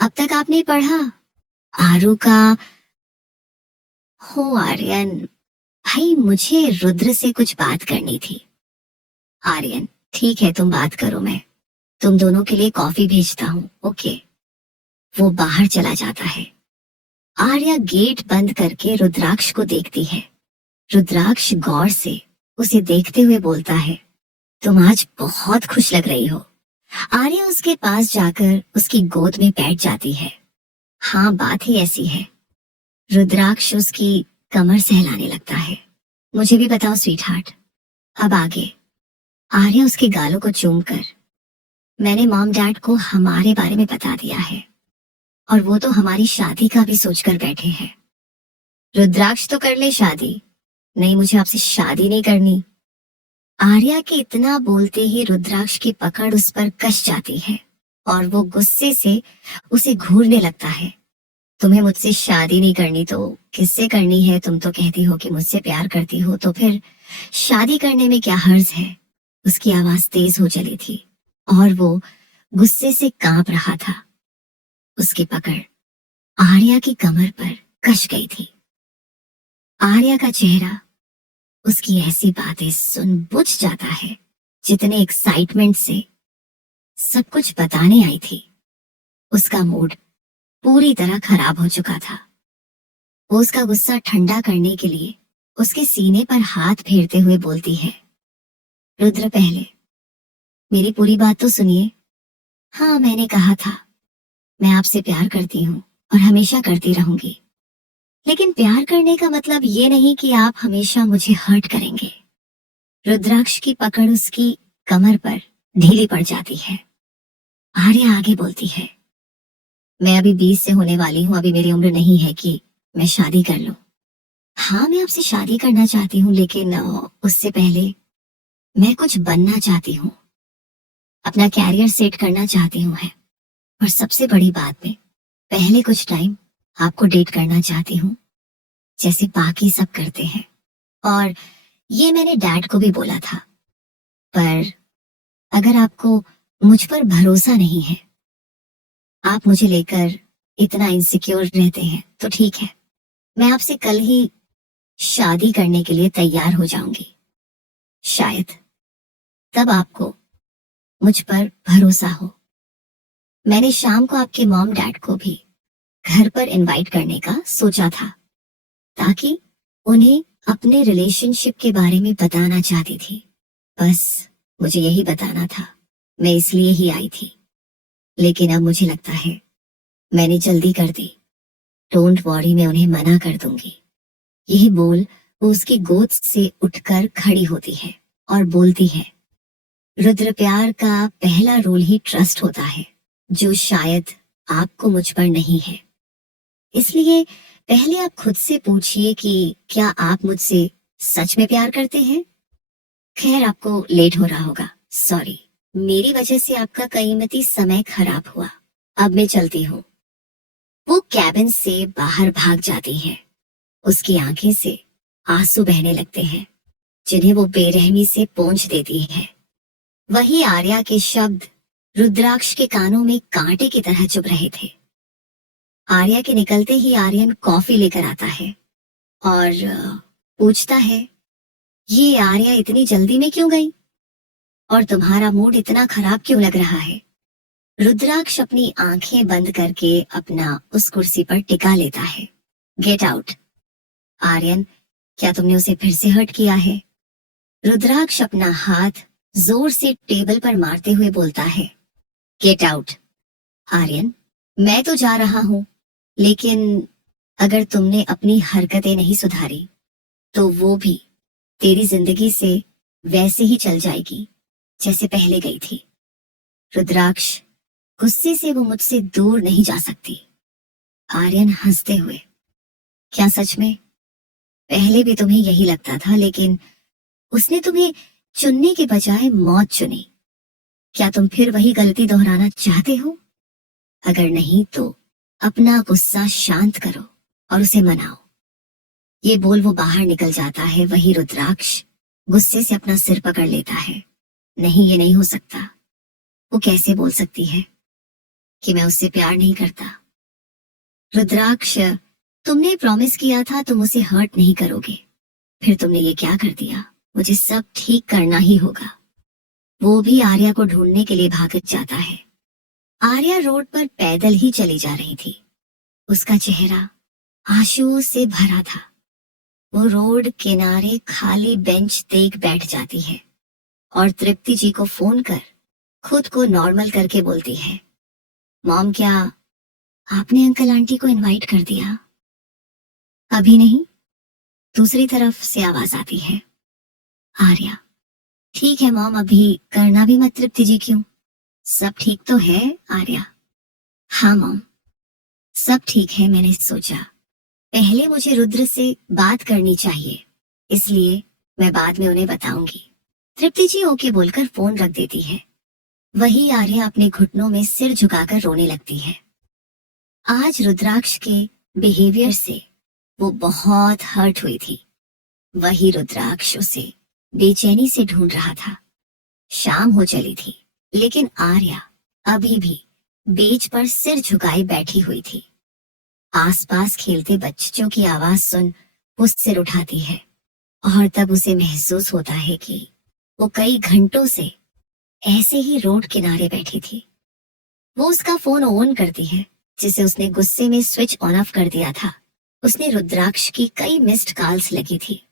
अब तक आपने पढ़ा? आरू का हो आर्यन, भाई मुझे रुद्र से कुछ बात करनी थी। आर्यन, ठीक है तुम बात करो, मैं तुम दोनों के लिए कॉफी भेजता हूँ। ओके। वो बाहर चला जाता है। आर्या गेट बंद करके रुद्राक्ष को देखती है। रुद्राक्ष गौर से उसे देखते हुए बोलता है, तुम आज बहुत खुश लग रही हो। आर्या उसके पास जाकर उसकी गोद में बैठ जाती है। हाँ, बात ही ऐसी है। रुद्राक्ष उसकी कमर सहलाने लगता है। मुझे भी बताओ स्वीट हार्ट, अब आगे। आर्या उसके गालों को चूमकर, मैंने मॉम डैड को हमारे बारे में बता दिया है और वो तो हमारी शादी का भी सोचकर बैठे हैं। रुद्राक्ष तो कर ले शादी। नहीं, मुझे आपसे शादी नहीं करनी। आर्या के इतना बोलते ही रुद्राक्ष की पकड़ उस पर कस जाती है और वो गुस्से से उसे घूरने लगता है। तुम्हें मुझसे शादी नहीं करनी तो किससे करनी है? तुम तो कहती हो कि मुझसे प्यार करती हो, तो फिर शादी करने में क्या हर्ज है? उसकी आवाज तेज हो चली थी और वो गुस्से से कांप रहा था। उसकी पकड़ आर्या की कमर पर कस गई थी। आर्या का चेहरा उसकी ऐसी बातें सुन बुझ जाता है जितने एक्साइटमेंट से सब कुछ बताने आई थी। उसका मूड पूरी तरह खराब हो चुका था। वो उसका गुस्सा ठंडा करने के लिए उसके सीने पर हाथ फेरते हुए बोलती है, रुद्र पहले मेरी पूरी बात तो सुनिए। हाँ, मैंने कहा था मैं आपसे प्यार करती हूँ और हमेशा करती रहूंगी, लेकिन प्यार करने का मतलब ये नहीं कि आप हमेशा मुझे हर्ट करेंगे। रुद्राक्ष की पकड़ उसकी कमर पर ढीली पड़ जाती है। आर्या आगे बोलती है, मैं अभी 20 से होने वाली हूँ, अभी मेरी उम्र नहीं है कि मैं शादी कर लूं। हाँ, मैं आपसे शादी करना चाहती हूँ, लेकिन उससे पहले मैं कुछ बनना चाहती हूँ, अपना कैरियर सेट करना चाहती हूँ है। और सबसे बड़ी बात में पहले कुछ टाइम आपको डेट करना चाहती हूँ जैसे बाकी सब करते हैं। और ये मैंने डैड को भी बोला था, पर अगर आपको मुझ पर भरोसा नहीं है, आप मुझे लेकर इतना इनसिक्योर रहते हैं, तो ठीक है, मैं आपसे कल ही शादी करने के लिए तैयार हो जाऊंगी। शायद तब आपको मुझ पर भरोसा हो। मैंने शाम को आपके मॉम डैड को भी घर पर इनवाइट करने का सोचा था, ताकि उन्हें अपने रिलेशनशिप के बारे में बताना चाहती थी। बस मुझे यही बताना था, मैं इसलिए ही आई थी। लेकिन अब मुझे लगता है मैंने जल्दी कर दी। डोंट वॉरी, मैं उन्हें मना कर दूंगी। यही बोल वो उसकी गोद से उठकर खड़ी होती है और बोलती है, रुद्र, प्यार का पहला रूल ही ट्रस्ट होता है, जो शायद आपको मुझ पर नहीं है। इसलिए पहले आप खुद से पूछिए कि क्या आप मुझसे सच में प्यार करते हैं। खैर, आपको लेट हो रहा होगा, सॉरी, मेरी वजह से आपका कीमती समय खराब हुआ। अब मैं चलती हूँ। वो कैबिन से बाहर भाग जाती है। उसकी आंखें से आंसू बहने लगते हैं जिन्हें वो बेरहमी से पोंछ देती है। वही आर्या के शब्द रुद्राक्ष के कानों में कांटे की तरह चुभ रहे थे। आर्या के निकलते ही आर्यन कॉफी लेकर आता है और पूछता है, ये आर्या इतनी जल्दी में क्यों गई और तुम्हारा मूड इतना खराब क्यों लग रहा है? रुद्राक्ष अपनी आंखें बंद करके अपना उस कुर्सी पर टिका लेता है। Get out. आर्यन, क्या तुमने उसे फिर से हर्ट किया है? रुद्राक्ष अपना हाथ जोर से टेबल पर मारते हुए बोलता है, गेट आउट। आर्यन, मैं तो जा रहा हूं, लेकिन अगर तुमने अपनी हरकतें नहीं सुधारी तो वो भी तेरी जिंदगी से वैसे ही चल जाएगी जैसे पहले गई थी। रुद्राक्ष, गुस्से से वो मुझसे दूर नहीं जा सकती। आर्यन हंसते हुए, क्या सच में? पहले भी तुम्हें यही लगता था, लेकिन उसने तुम्हें चुनने के बजाय मौत चुनी। क्या तुम फिर वही गलती दोहराना चाहते हो? अगर नहीं तो अपना गुस्सा शांत करो और उसे मनाओ। ये बोल वो बाहर निकल जाता है। वही रुद्राक्ष गुस्से से अपना सिर पकड़ लेता है। नहीं, ये नहीं हो सकता। वो कैसे बोल सकती है? कि मैं उससे प्यार नहीं करता। रुद्राक्ष, तुमने प्रॉमिस किया था तुम उसे हर्ट नहीं करोगे, फिर तुमने ये क्या कर दिया। मुझे सब ठीक करना ही होगा। वो भी आर्या को ढूंढने के लिए भाग जाता है। आर्या रोड पर पैदल ही चली जा रही थी। उसका चेहरा आंसुओं से भरा था। वो रोड किनारे खाली बेंच देख बैठ जाती है और तृप्ति जी को फोन कर खुद को नॉर्मल करके बोलती है, मॉम, क्या आपने अंकल आंटी को इनवाइट कर दिया? अभी नहीं। दूसरी तरफ से आवाज आती है, आर्या, ठीक है मॉम, अभी करना भी मत। तृप्ति जी क्यों? सब ठीक तो है आर्या? हाँ मॉम, सब ठीक है। मैंने सोचा पहले मुझे रुद्र से बात करनी चाहिए, इसलिए मैं बाद में उन्हें बताऊंगी। तृप्ति जी ओके बोलकर फोन रख देती है। वही आर्या अपने घुटनों में सिर झुकाकर रोने लगती है। आज रुद्राक्ष के बिहेवियर से वो बहुत हर्ट हुई थी। वही रुद्राक्ष उसे बेचैनी से ढूंढ रहा था। शाम हो चली थी, लेकिन आर्या अभी भी बेंच पर सिर झुकाए बैठी हुई थी। आसपास खेलते बच्चों की आवाज सुन वो सिर उठाती है और तब उसे महसूस होता है कि वो कई घंटों से ऐसे ही रोड किनारे बैठी थी। वो उसका फोन ऑन करती है, जिसे उसने गुस्से में स्विच ऑन ऑफ कर दिया था। उसने रुद्राक्ष की कई मिस्ड कॉल्स लगी थी।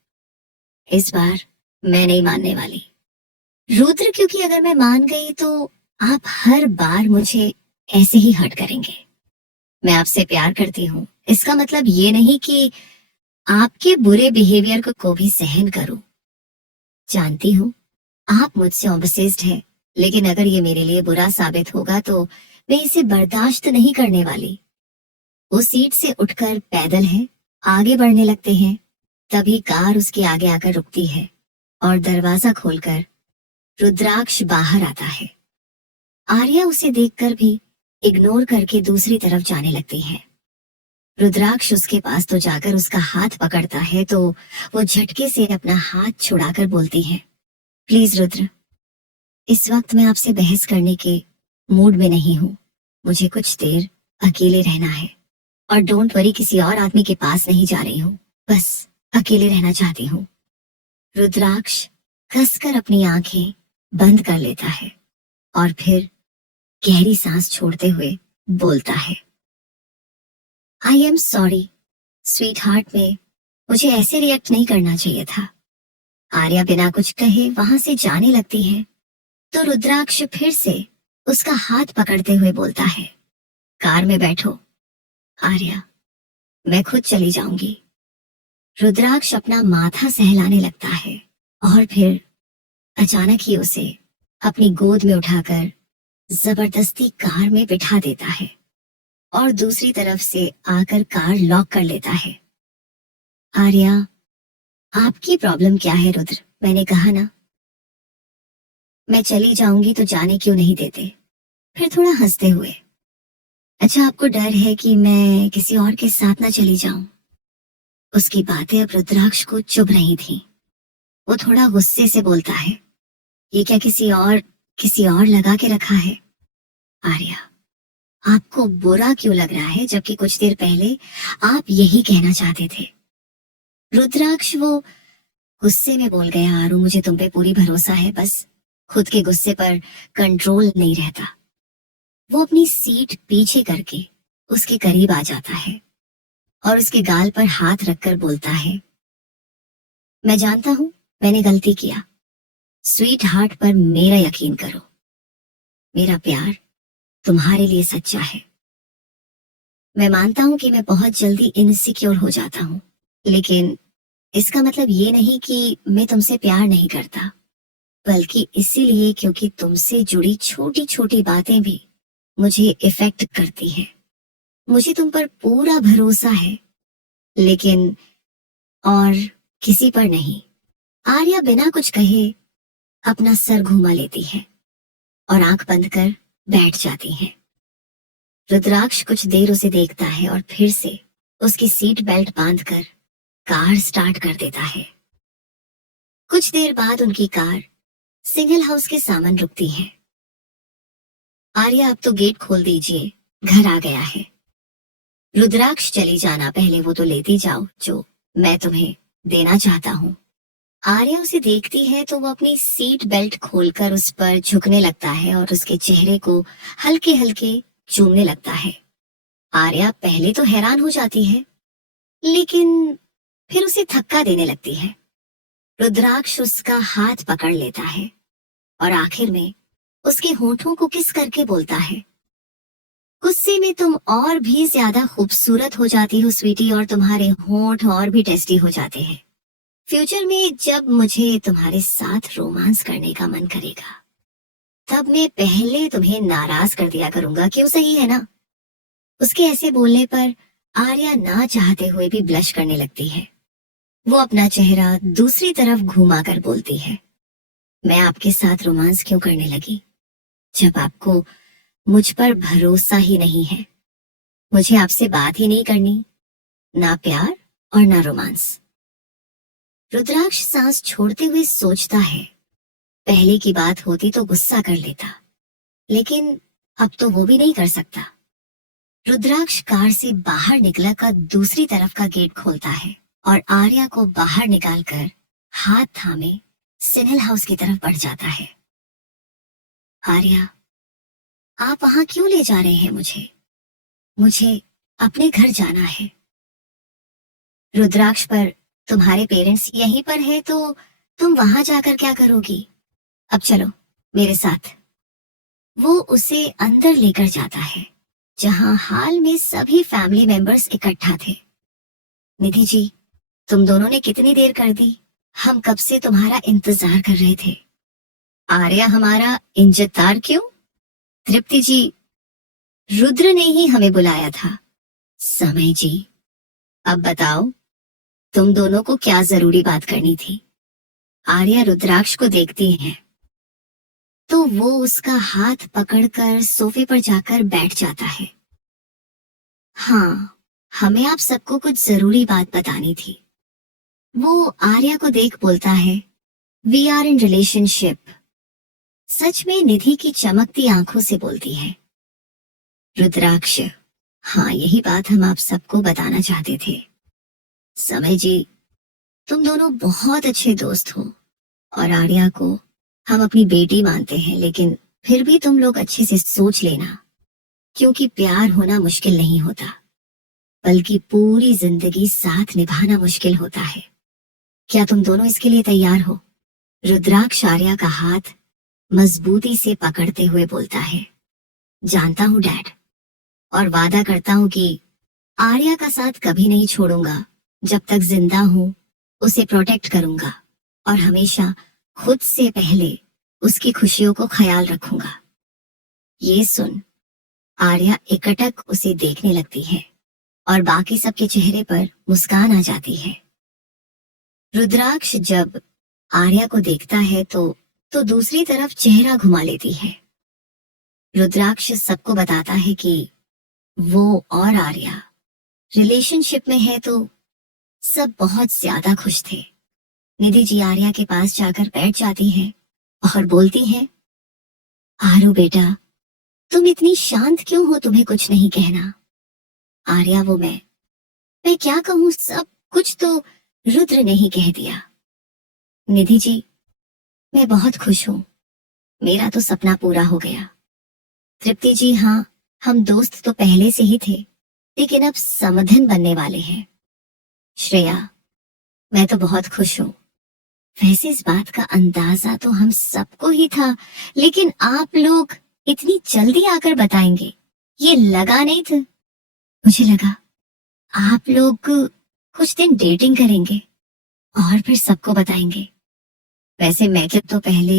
इस बार मैं नहीं मानने वाली रुद्र, क्योंकि अगर मैं मान गई तो आप हर बार मुझे ऐसे ही हर्ट करेंगे। मैं आपसे प्यार करती हूँ, इसका मतलब ये नहीं कि आपके बुरे बिहेवियर को भी सहन करूं। जानती हूँ आप मुझसे ऑब्सेस्ड हैं, लेकिन अगर ये मेरे लिए बुरा साबित होगा तो मैं इसे बर्दाश्त नहीं करने वाली। वो सीट से उठकर पैदल है आगे बढ़ने लगते हैं। तभी कार उसके आगे आकर रुकती है और दरवाजा खोलकर रुद्राक्ष बाहर आता है। आर्या उसे देखकर भी इग्नोर करके दूसरी तरफ जाने लगती है। रुद्राक्ष उसके पास तो जाकर उसका हाथ पकड़ता है तो वो झटके से अपना हाथ छुड़ाकर बोलती है, प्लीज रुद्र, इस वक्त मैं आपसे बहस करने के मूड में नहीं हूँ। मुझे कुछ देर अकेले रहना है और डोंट वरी, किसी और आदमी के पास नहीं जा रही हूँ, बस अकेले रहना चाहती हूँ। रुद्राक्ष कसकर अपनी आंखें बंद कर लेता है और फिर गहरी सांस छोड़ते हुए बोलता है, I am sorry sweet heart, में मुझे ऐसे रिएक्ट नहीं करना चाहिए था। आर्या बिना कुछ कहे वहां से जाने लगती है तो रुद्राक्ष फिर से उसका हाथ पकड़ते हुए बोलता है, कार में बैठो आर्या, मैं खुद चली जाऊंगी। रुद्राक्ष अपना माथा सहलाने लगता है और फिर अचानक ही उसे अपनी गोद में उठाकर जबरदस्ती कार में बिठा देता है और दूसरी तरफ से आकर कार लॉक कर लेता है। आर्या, आपकी प्रॉब्लम क्या है रुद्र? मैंने कहा ना मैं चली जाऊंगी तो जाने क्यों नहीं देते? फिर थोड़ा हंसते हुए, अच्छा आपको डर है कि मैं किसी और के साथ ना चली जाऊं? उसकी बातें अब रुद्राक्ष को चुभ रही थी। वो थोड़ा गुस्से से बोलता है, ये क्या किसी और लगा के रखा है? आर्या, आपको बुरा क्यों लग रहा है जबकि कुछ देर पहले आप यही कहना चाहते थे? रुद्राक्ष वो गुस्से में बोल गया, आरू मुझे तुम पे पूरी भरोसा है, बस खुद के गुस्से पर कंट्रोल नहीं रहता। वो अपनी सीट पीछे करके उसके करीब आ जाता है और उसके गाल पर हाथ रखकर बोलता है, मैं जानता हूं मैंने गलती किया। स्वीट हार्ट पर मेरा यकीन करो, मेरा प्यार तुम्हारे लिए सच्चा है। मैं मानता हूं कि मैं बहुत जल्दी इनसिक्योर हो जाता हूं, लेकिन इसका मतलब ये नहीं कि मैं तुमसे प्यार नहीं करता, बल्कि इसीलिए क्योंकि तुमसे जुड़ी छोटी छोटी बातें भी मुझे इफेक्ट करती हैं। मुझे तुम पर पूरा भरोसा है, लेकिन और किसी पर नहीं। आर्या बिना कुछ कहे अपना सर घुमा लेती है और आंख बंद कर बैठ जाती है। रुद्राक्ष कुछ देर उसे देखता है और फिर से उसकी सीट बेल्ट बांधकर कार स्टार्ट कर देता है। कुछ देर बाद उनकी कार सिंगल हाउस के सामने रुकती है। आर्या अब तो गेट खोल दीजिए, घर आ गया है। रुद्राक्ष चली जाना, पहले वो तो लेती जाओ जो मैं तुम्हें देना चाहता हूँ। आर्या उसे देखती है तो वो अपनी सीट बेल्ट खोलकर उस पर झुकने लगता है और उसके चेहरे को हल्के हल्के चूमने लगता है। आर्या पहले तो हैरान हो जाती है, लेकिन फिर उसे थक्का देने लगती है। रुद्राक्ष उसका हाथ पकड़ लेता है और आखिर में उसके होठों को किस करके बोलता है, गुस्से में तुम और भी ज्यादा खूबसूरत हो जाती हो स्वीटी, और तुम्हारे होंठ और भी टेस्टी हो जाते हैं। फ्यूचर में जब मुझे तुम्हारे साथ रोमांस करने का मन करेगा, तब मैं पहले तुम्हें नाराज कर दिया करूंगा, क्यों सही है ना? उसके ऐसे बोलने पर आर्या ना चाहते हुए भी ब्लश करने लगती है। वो अपना चेहरा दूसरी तरफ घुमा कर बोलती है, मैं आपके साथ रोमांस क्यों करने लगी जब आपको मुझ पर भरोसा ही नहीं है? मुझे आपसे बात ही नहीं करनी, ना प्यार और ना रोमांस। रुद्राक्ष सांस छोड़ते हुए सोचता है, पहले की बात होती तो गुस्सा कर लेता, लेकिन अब तो वो भी नहीं कर सकता। रुद्राक्ष कार से बाहर निकलकर दूसरी तरफ का गेट खोलता है और आर्या को बाहर निकालकर हाथ थामे सिनेल हाउस की तरफ बढ़ जाता है। आर्या, आप वहां क्यों ले जा रहे हैं मुझे? मुझे अपने घर जाना है। रुद्राक्ष, पर तुम्हारे पेरेंट्स यहीं पर है तो तुम वहां जाकर क्या करोगी? अब चलो मेरे साथ। वो उसे अंदर लेकर जाता है जहां हाल में सभी फैमिली मेंबर्स इकट्ठा थे। निधि जी, तुम दोनों ने कितनी देर कर दी, हम कब से तुम्हारा इंतजार कर रहे थे। आर्या, हमारा इंतजार क्यों? तृप्ति जी, रुद्र ने ही हमें बुलाया था। समय जी, अब बताओ तुम दोनों को क्या जरूरी बात करनी थी? आर्या रुद्राक्ष को देखती है तो वो उसका हाथ पकड़कर सोफे पर जाकर बैठ जाता है। हाँ, हमें आप सबको कुछ जरूरी बात बतानी थी। वो आर्या को देख बोलता है, वी आर इन रिलेशनशिप। सच में निधि की चमकती आंखों से बोलती है। रुद्राक्ष, हाँ, यही बात हम आप सबको बताना चाहते थे। समय जी, तुम दोनों बहुत अच्छे दोस्त हो और आर्या को हम अपनी बेटी मानते हैं, लेकिन फिर भी तुम लोग अच्छे से सोच लेना, क्योंकि प्यार होना मुश्किल नहीं होता, बल्कि पूरी जिंदगी साथ निभाना मुश्किल होता है। क्या तुम दोनों इसके लिए तैयार हो? रुद्राक्ष आर्या का हाथ मजबूती से पकड़ते हुए बोलता है, जानता हूँ डैड, और वादा करता हूँ कि आर्या का साथ कभी नहीं छोड़ूंगा। जब तक जिंदा हूँ उसे प्रोटेक्ट करूंगा और हमेशा खुद से पहले उसकी खुशियों को ख्याल रखूंगा। ये सुन आर्या एकटक उसे देखने लगती है और बाकी सबके चेहरे पर मुस्कान आ जाती है। रुद्राक्ष जब आर्या को देखता है तो दूसरी तरफ चेहरा घुमा लेती है। रुद्राक्ष सबको बताता है कि वो और आर्या रिलेशनशिप में है तो सब बहुत ज्यादा खुश थे। निधि जी आर्या के पास जाकर बैठ जाती है और बोलती है, आरू बेटा, तुम इतनी शांत क्यों हो, तुम्हें कुछ नहीं कहना? आर्या, वो मैं क्या कहूँ, सब कुछ तो रुद्र ने ही कह दिया। निधि जी, मैं बहुत खुश हूँ, मेरा तो सपना पूरा हो गया। तृप्ति जी, हाँ, हम दोस्त तो पहले से ही थे, लेकिन अब समधन बनने वाले हैं। श्रेया, मैं तो बहुत खुश हूँ। वैसे इस बात का अंदाजा तो हम सबको ही था, लेकिन आप लोग इतनी जल्दी आकर बताएंगे, ये लगा नहीं था। मुझे लगा आप लोग कुछ दिन डेटिंग करेंगे और फिर सबको बताएंगे। वैसे मैं क्या तो पहले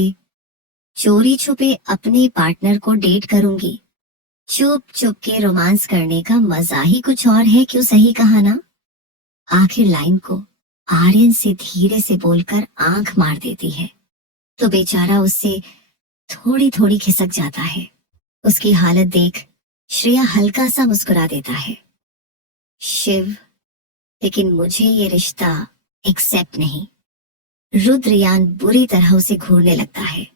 चोरी छुपे अपने पार्टनर को डेट करूंगी। चुप चुप के रोमांस करने का मजा ही कुछ और है, क्यों सही कहा ना? आखिर लाइन को आर्यन से धीरे से बोलकर आंख मार देती है तो बेचारा उससे थोड़ी थोड़ी खिसक जाता है। उसकी हालत देख श्रेया हल्का सा मुस्कुरा देता है। शिव, लेकिन मुझे ये रिश्ता एक्सेप्ट नहीं। रुद्रयान बुरी तरह उसे घूरने लगता है।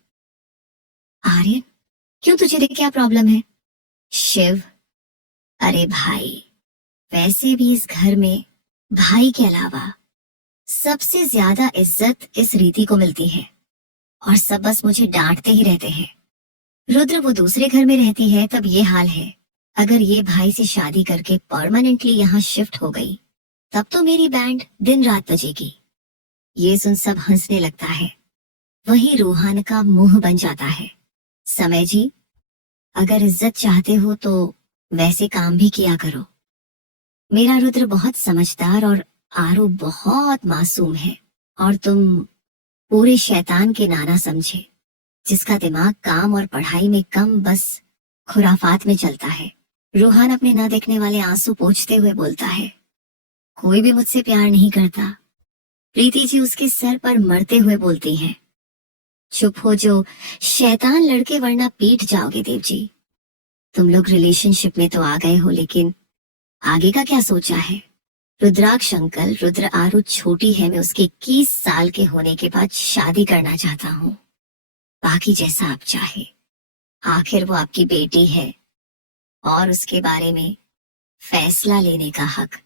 आर्यन, क्यों, तुझे क्या प्रॉब्लम है? शिव, अरे भाई, वैसे भी इस घर में भाई के अलावा सबसे ज्यादा इज्जत इस रीति को मिलती है और सब बस मुझे डांटते ही रहते हैं। रुद्र, वो दूसरे घर में रहती है तब ये हाल है। अगर ये भाई से शादी करके परमानेंटली यहाँ शिफ्ट हो गई तब तो मेरी बैंड दिन रात बजेगी। ये सुन सब हंसने लगता है। वही रूहान का मुंह बन जाता है। समय जी, अगर इज्जत चाहते हो तो वैसे काम भी किया करो। मेरा रुद्र बहुत समझदार और आरू बहुत मासूम है और तुम पूरे शैतान के नाना समझे, जिसका दिमाग काम और पढ़ाई में कम, बस खुराफात में चलता है। रूहान अपने ना देखने वाले आंसू पोंछते हुए बोलता है, कोई भी मुझसे प्यार नहीं करता। प्रीति जी उसके सर पर मरते हुए बोलती हैं, चुप हो जो शैतान लड़के, वरना पीट जाओगे देव जी। तुम लोग रिलेशनशिप में तो आ गए हो, लेकिन आगे का क्या सोचा है? रुद्राक्ष अंकल, रुद्र आरू छोटी है, मैं उसके 21 साल के होने के बाद शादी करना चाहता हूँ। बाकी जैसा आप चाहे। आखिर वो आपकी बेटी है और उसके बारे में फैसला लेने का हक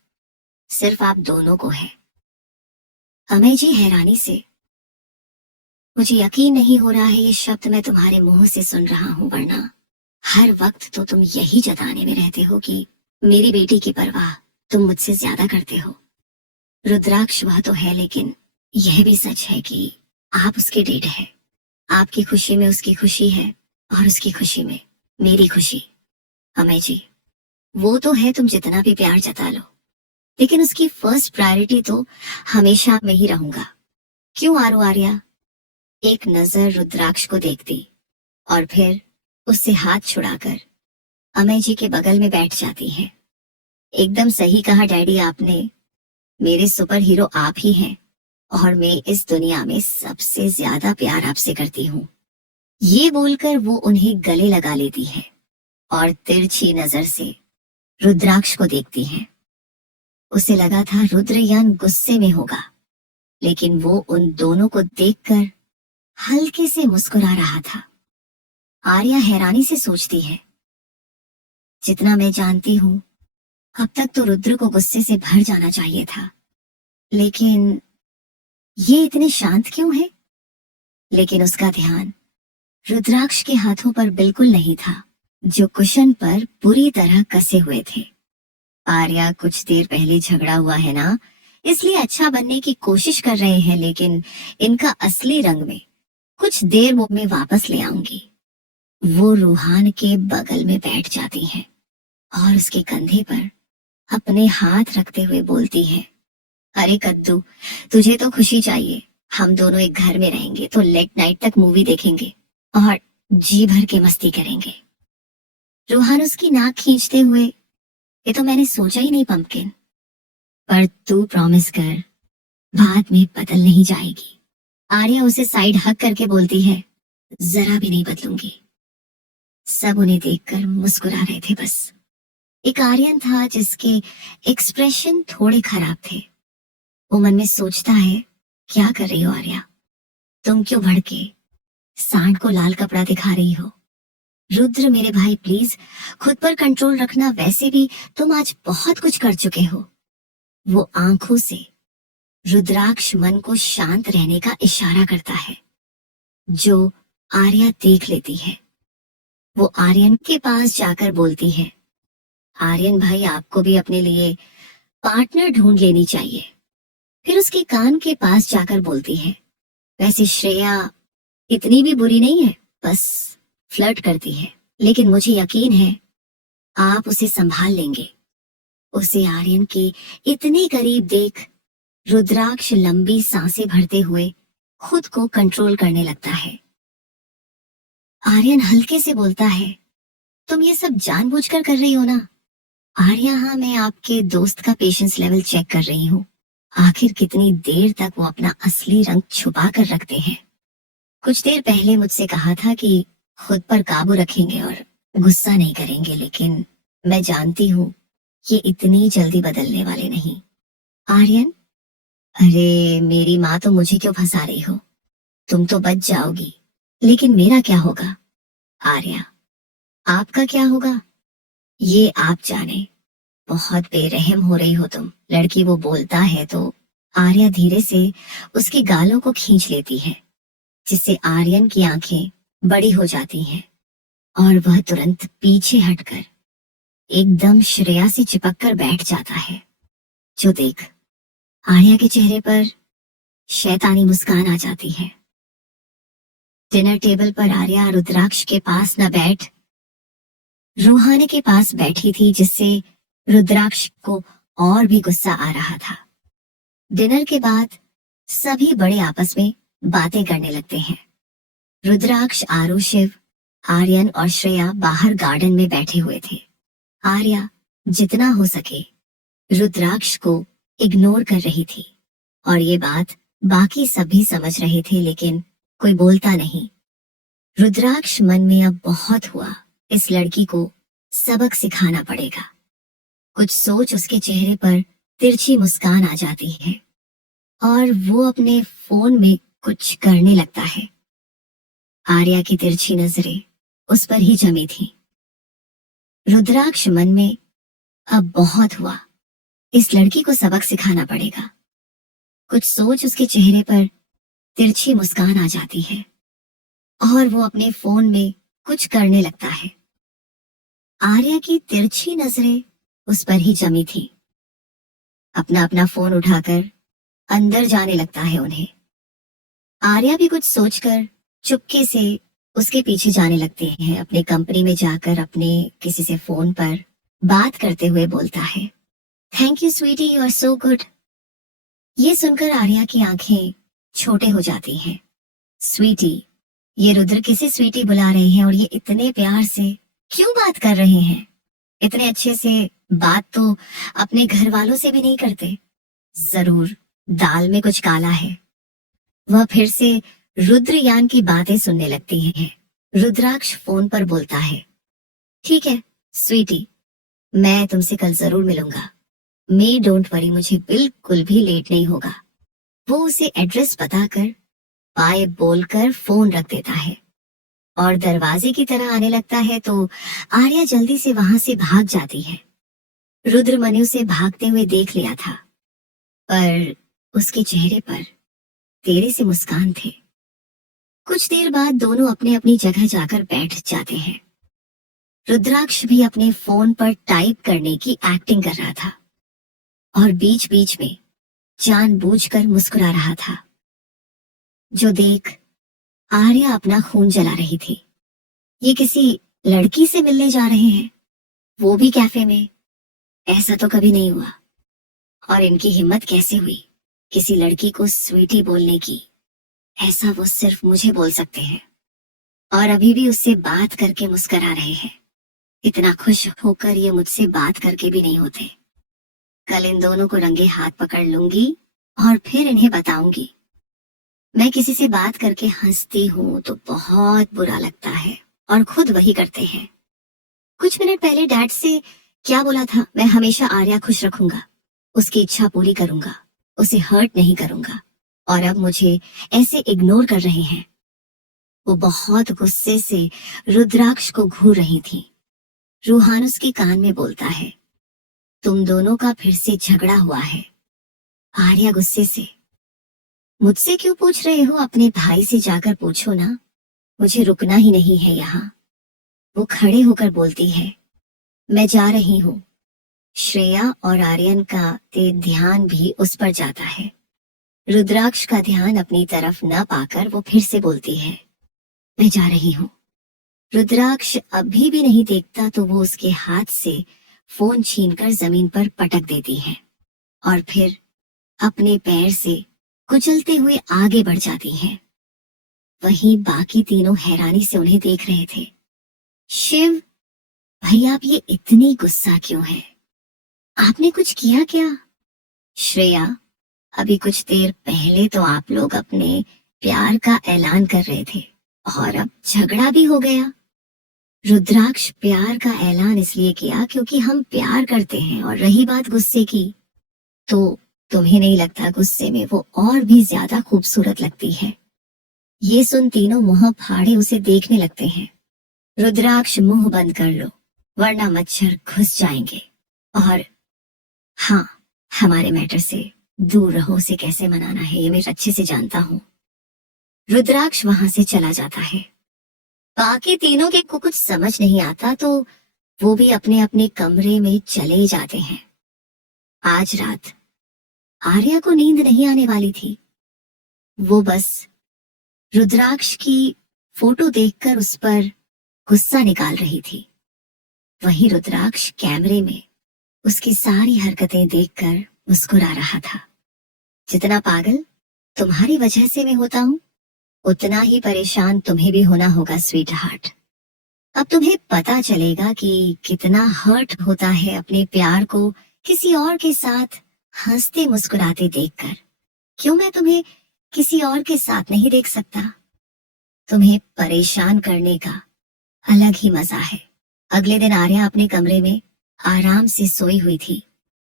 सिर्फ आप दोनों को है। अमेय जी हैरानी से, मुझे यकीन नहीं हो रहा है ये शब्द मैं तुम्हारे मुंह से सुन रहा हूँ, वरना हर वक्त तो तुम यही जताने में रहते हो कि मेरी बेटी की परवाह तुम मुझसे ज्यादा करते हो। रुद्राक्ष वह तो है, लेकिन यह भी सच है कि आप उसके डेड है। आपकी खुशी में उसकी खुशी है और उसकी खुशी में मेरी खुशी। अमेय जी, वो तो है, तुम जितना भी प्यार जता लो, लेकिन उसकी फर्स्ट प्रायोरिटी तो हमेशा मैं ही रहूंगा। क्यों आरू आर्या? एक नजर रुद्राक्ष को देखती और फिर उससे हाथ छुड़ाकर अमेय जी के बगल में बैठ जाती है। एकदम सही कहा डैडी आपने, मेरे सुपर हीरो आप ही हैं और मैं इस दुनिया में सबसे ज्यादा प्यार आपसे करती हूँ। ये बोलकर वो उन्हें गले लगा लेती है और तिरछी नजर से रुद्राक्ष को देखती है। उसे लगा था रुद्रयान गुस्से में होगा, लेकिन वो उन दोनों को देखकर हल्के से मुस्कुरा रहा था। आर्या हैरानी से सोचती है, जितना मैं जानती हूँ अब तक तो रुद्र को गुस्से से भर जाना चाहिए था, लेकिन ये इतने शांत क्यों है? लेकिन उसका ध्यान रुद्राक्ष के हाथों पर बिल्कुल नहीं था, जो कुशन पर बुरी तरह कसे हुए थे। आर्या, कुछ देर पहले झगड़ा हुआ है ना, इसलिए अच्छा बनने की कोशिश कर रहे हैं, लेकिन इनका असली रंग में कुछ देर में वापस ले आऊंगी। वो रूहान के बगल में बैठ जाती है और उसके कंधे पर अपने हाथ रखते हुए बोलती है, अरे कद्दू, तुझे तो खुशी चाहिए। हम दोनों एक घर में रहेंगे तो लेट नाइट तक मूवी देखेंगे और जी भर के मस्ती करेंगे। रूहान उसकी नाक खींचते हुए, ये तो मैंने सोचा ही नहीं पंपकिन, पर तू प्रॉमिस कर, बाद में बदल नहीं जाएगी। आर्या उसे साइड हक करके बोलती है, जरा भी नहीं बदलूंगी। सब उन्हें देखकर मुस्कुरा रहे थे। बस एक आर्यन था जिसके एक्सप्रेशन थोड़े खराब थे। वो मन में सोचता है, क्या कर रही हो आर्या? तुम क्यों भड़के सांड को लाल कपड़ा दिखा रही हो? रुद्र मेरे भाई, प्लीज खुद पर कंट्रोल रखना, वैसे भी तुम आज बहुत कुछ कर चुके हो। वो आंखों से रुद्राक्ष मन को शांत रहने का इशारा करता है, जो आर्या देख लेती है। वो आर्यन के पास जाकर बोलती है, आर्यन भाई, आपको भी अपने लिए पार्टनर ढूंढ लेनी चाहिए। फिर उसके कान के पास जाकर बोलती है, वैसे श्रेया इतनी भी बुरी नहीं है, बस फ्लर्ट करती है, लेकिन मुझे यकीन है आप उसे संभाल लेंगे। उसे आर्यन के इतने करीब देख रुद्राक्ष लंबी सांसें भरते हुए खुद को कंट्रोल करने लगता है। आर्यन हल्के से बोलता है, तुम ये सब जानबूझकर कर रही हो ना? आर्या, हाँ, मैं आपके दोस्त का पेशेंस लेवल चेक कर रही हूँ। आखिर कितनी देर तक वो अपना असली रंग छुपा कर रखते हैं। कुछ देर पहले मुझसे कहा था कि खुद पर काबू रखेंगे और गुस्सा नहीं करेंगे, लेकिन मैं जानती हूँ ये इतनी जल्दी बदलने वाले नहीं। आर्यन, अरे मेरी माँ, तो मुझे क्यों फंसा रही हो? तुम तो बच जाओगी, लेकिन मेरा क्या होगा? आर्या, आपका क्या होगा ये आप जाने। बहुत बेरहम हो रही हो तुम। लड़की वो बोलता है तो आर्या धीरे से उसके गालों को खींच लेती है, जिससे आर्यन की आंखें बड़ी हो जाती हैं और वह तुरंत पीछे हटकर एकदम श्रेया से चिपक कर बैठ जाता है, जो देख आर्या के चेहरे पर शैतानी मुस्कान आ जाती है। डिनर टेबल पर आर्या रुद्राक्ष के पास न बैठ रूहानी के पास बैठी थी, जिससे रुद्राक्ष को और भी गुस्सा आ रहा था। डिनर के बाद सभी बड़े आपस में बातें करने लगते हैं। रुद्राक्ष, आरू, शिव, आर्यन और श्रेया बाहर गार्डन में बैठे हुए थे। आर्या जितना हो सके रुद्राक्ष को इग्नोर कर रही थी और ये बात बाकी सभी समझ रहे थे, लेकिन कोई बोलता नहीं। रुद्राक्ष मन में अब बहुत हुआ, इस लड़की को सबक सिखाना पड़ेगा। कुछ सोच उसके चेहरे पर तिरछी मुस्कान आ जाती है और वो अपने फोन में कुछ करने लगता है। आर्या की तिरछी नजरें उस पर ही जमी थी। रुद्राक्ष मन में अब बहुत हुआ, इस लड़की को सबक सिखाना पड़ेगा। कुछ सोच उसके चेहरे पर तिरछी मुस्कान आ जाती है और वो अपने फोन में कुछ करने लगता है। आर्या की तिरछी नजरें उस पर ही जमी थी। अपना अपना फोन उठाकर अंदर जाने लगता है उन्हें। आर्या भी कुछ सोचकर चुपके से उसके पीछे जाने लगते हैं। अपने कंपनी में जाकर अपने किसी से फोन पर बात करते हुए बोलता है, thank you sweetie, you are so good. ये सुनकर आर्या की आंखें छोटे हो जाती हैं। स्वीटी, ये रुद्र किसे स्वीटी बुला रहे हैं और ये इतने प्यार से क्यों बात कर रहे हैं? इतने अच्छे से बात तो अपने घर वालों से भी नहीं करते। जरूर दाल में कुछ काला है। वह फिर से रुद्रयान की बातें सुनने लगती हैं। रुद्राक्ष फोन पर बोलता है, ठीक है स्वीटी, मैं तुमसे कल जरूर मिलूंगा। मे डोंट वरी, मुझे बिल्कुल भी लेट नहीं होगा। वो उसे एड्रेस बताकर बाय बोलकर फोन रख देता है और दरवाजे की तरह आने लगता है तो आर्या जल्दी से वहां से भाग जाती है। रुद्र मनु से भागते हुए देख लिया था, पर उसके चेहरे पर तेरे से मुस्कान थे। कुछ देर बाद दोनों अपने अपनी जगह जाकर बैठ जाते हैं। रुद्राक्ष भी अपने फोन पर टाइप करने की एक्टिंग कर रहा था और बीच बीच में जानबूझकर मुस्कुरा रहा था, जो देख आर्या अपना खून जला रही थी। ये किसी लड़की से मिलने जा रहे हैं, वो भी कैफे में। ऐसा तो कभी नहीं हुआ। और इनकी हिम्मत कैसे हुई किसी लड़की को स्वीटी बोलने की? ऐसा वो सिर्फ मुझे बोल सकते हैं। और अभी भी उससे बात करके मुस्कुरा रहे हैं। इतना खुश होकर ये मुझसे बात करके भी नहीं होते। कल इन दोनों को रंगे हाथ पकड़ लूंगी और फिर इन्हें बताऊंगी। मैं किसी से बात करके हंसती हूँ तो बहुत बुरा लगता है और खुद वही करते हैं। कुछ मिनट पहले डैड से क्या बोला था, मैं हमेशा आर्या खुश रखूंगा, उसकी इच्छा पूरी करूंगा, उसे हर्ट नहीं करूंगा। और अब मुझे ऐसे इग्नोर कर रहे हैं। वो बहुत गुस्से से रुद्राक्ष को घूर रही थी। रूहान उसके कान में बोलता है, तुम दोनों का फिर से झगड़ा हुआ है। आर्या गुस्से से, मुझसे क्यों पूछ रहे हो? अपने भाई से जाकर पूछो ना, मुझे रुकना ही नहीं है यहाँ। वो खड़े होकर बोलती है, मैं जा रही हूँ। श्रेया और आर्यन का ध्यान भी उस पर जाता है। रुद्राक्ष का ध्यान अपनी तरफ न पाकर वो फिर से बोलती है, मैं जा रही हूँ। रुद्राक्ष अभी भी नहीं देखता तो वो उसके हाथ से फोन छीनकर जमीन पर पटक देती है और फिर अपने पैर से कुचलते हुए आगे बढ़ जाती हैं। वहीं बाकी तीनों हैरानी से उन्हें देख रहे थे। शिव, भैया आप ये इतनी गुस्सा क्यों है? आपने कुछ किया क्या? श्रेया, अभी कुछ देर पहले तो आप लोग अपने प्यार का ऐलान कर रहे थे और अब झगड़ा भी हो गया। रुद्राक्ष, प्यार का ऐलान इसलिए किया क्योंकि हम प्यार करते हैं, और रही बात गुस्से की, तो तुम्हें नहीं लगता गुस्से में वो और भी ज्यादा खूबसूरत लगती है? ये सुन तीनों मुंह फाड़े उसे देखने लगते हैं। रुद्राक्ष मुंह बंद कर लो, वरना मच्छर घुस जाएंगे। और हाँ, हमारे मैटर से दूर रहो, उसे कैसे मनाना है ये मैं अच्छे से जानता हूँ। रुद्राक्ष वहां से चला जाता है। बाकी तीनों के को कुछ समझ नहीं आता तो वो भी अपने अपने कमरे में चले जाते हैं। आज रात आर्या को नींद नहीं आने वाली थी। वो बस रुद्राक्ष की फोटो देखकर उस पर गुस्सा निकाल रही थी। वही रुद्राक्ष कैमरे में उसकी सारी हरकतें देखकर मुस्कुरा रहा था। जितना पागल तुम्हारी वजह से मैं होता हूँ, उतना ही परेशान तुम्हें भी होना होगा स्वीट हार्ट। अब तुम्हें पता चलेगा कि कितना हर्ट होता है अपने प्यार को किसी और के साथ हंसते मुस्कुराते देखकर। क्यों मैं तुम्हें किसी और के साथ नहीं देख सकता? तुम्हें परेशान करने का अलग ही मजा है। अगले दिन आर्या अपने कमरे में आराम से सोई हुई थी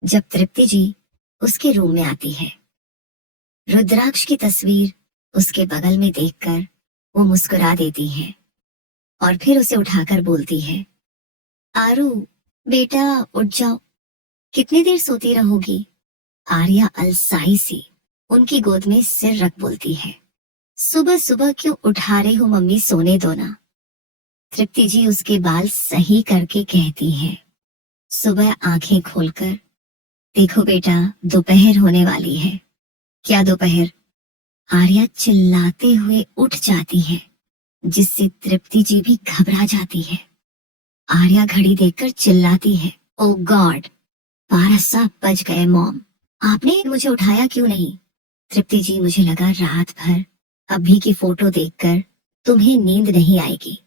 जब तृप्ति जी उसके रूम में आती है। रुद्राक्ष की तस्वीर उसके बगल में देखकर वो मुस्कुरा देती है और फिर उसे उठाकर बोलती है, आरू बेटा उठ जाओ, कितनी देर सोती रहोगी? आर्या अलसाई सी उनकी गोद में सिर रख बोलती है, सुबह सुबह क्यों उठा रहे हो मम्मी, सोने दो ना। तृप्ति जी उसके बाल सही करके कहती है, सुबह आंखें खोलकर देखो बेटा, दोपहर होने वाली है। क्या दोपहर? आर्या चिल्लाते हुए उठ जाती है जिससे तृप्ति जी भी घबरा जाती है। आर्या घड़ी देखकर चिल्लाती है, ओ गॉड, 12 बज गए मॉम, आपने मुझे उठाया क्यों नहीं? तृप्ति जी मुझे लगा रात भर अभी की फोटो देखकर तुम्हें नींद नहीं आएगी।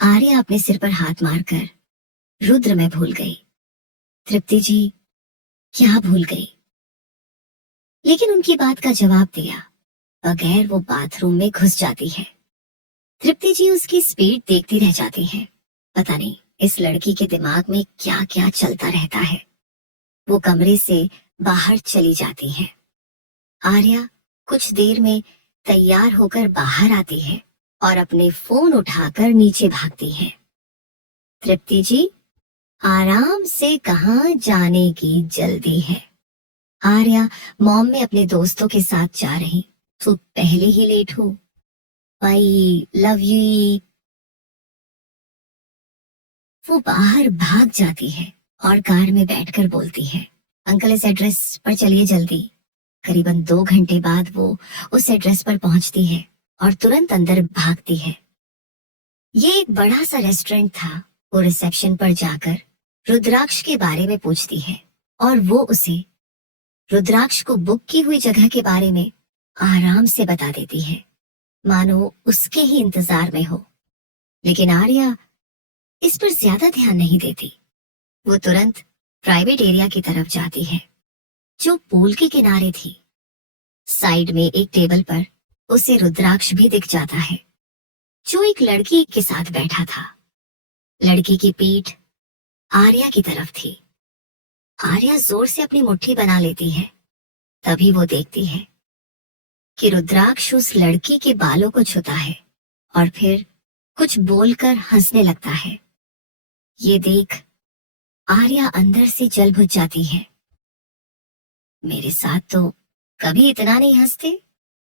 आर्या अपने सिर पर हाथ मारकर, रुद्र मैं भूल गई। तृप्ति जी क्या भूल गई? लेकिन उनकी बात का जवाब दिया बगैर वो बाथरूम में घुस जाती है। तृप्ति जी उसकी स्पीड देखती रह जाती है। पता नहीं इस लड़की के दिमाग में क्या क्या चलता रहता है। वो कमरे से बाहर चली जाती है। आर्या कुछ देर में तैयार होकर बाहर आती है और अपने फोन उठाकर नीचे भागती है। तृप्ति जी आराम से, कहाँ जाने की जल्दी है? आर्या मॉम में अपने दोस्तों के साथ जा रही, तो पहले ही लेट हो। आई लव यू। वो बाहर भाग जाती है और कार में बैठकर बोलती है, अंकल इस एड्रेस पर चलिए जल्दी। करीबन 2 घंटे बाद वो उस एड्रेस पर पहुंचती है और तुरंत अंदर भागती है। ये एक बड़ा सा रेस्टोरेंट था। वो रिसेप्शन पर जाकर रुद्राक्ष के बारे में पूछती है और वो उसे रुद्राक्ष को बुक की हुई जगह के बारे में आराम से बता देती है, मानो उसके ही इंतजार में हो। लेकिन आर्या इस पर ज्यादा ध्यान नहीं देती। वो तुरंत प्राइवेट एरिया की तरफ जाती है जो पूल के किनारे थी। साइड में एक टेबल पर उसे रुद्राक्ष भी दिख जाता है जो एक लड़की के साथ बैठा था। लड़की की पीठ आर्या की तरफ थी। आर्या जोर से अपनी मुट्ठी बना लेती है। तभी वो देखती है कि रुद्राक्ष उस लड़की के बालों को छूता है और फिर कुछ बोलकर हंसने लगता है। ये देख आर्या अंदर से जल बुझ जाती है। मेरे साथ तो कभी इतना नहीं हंसते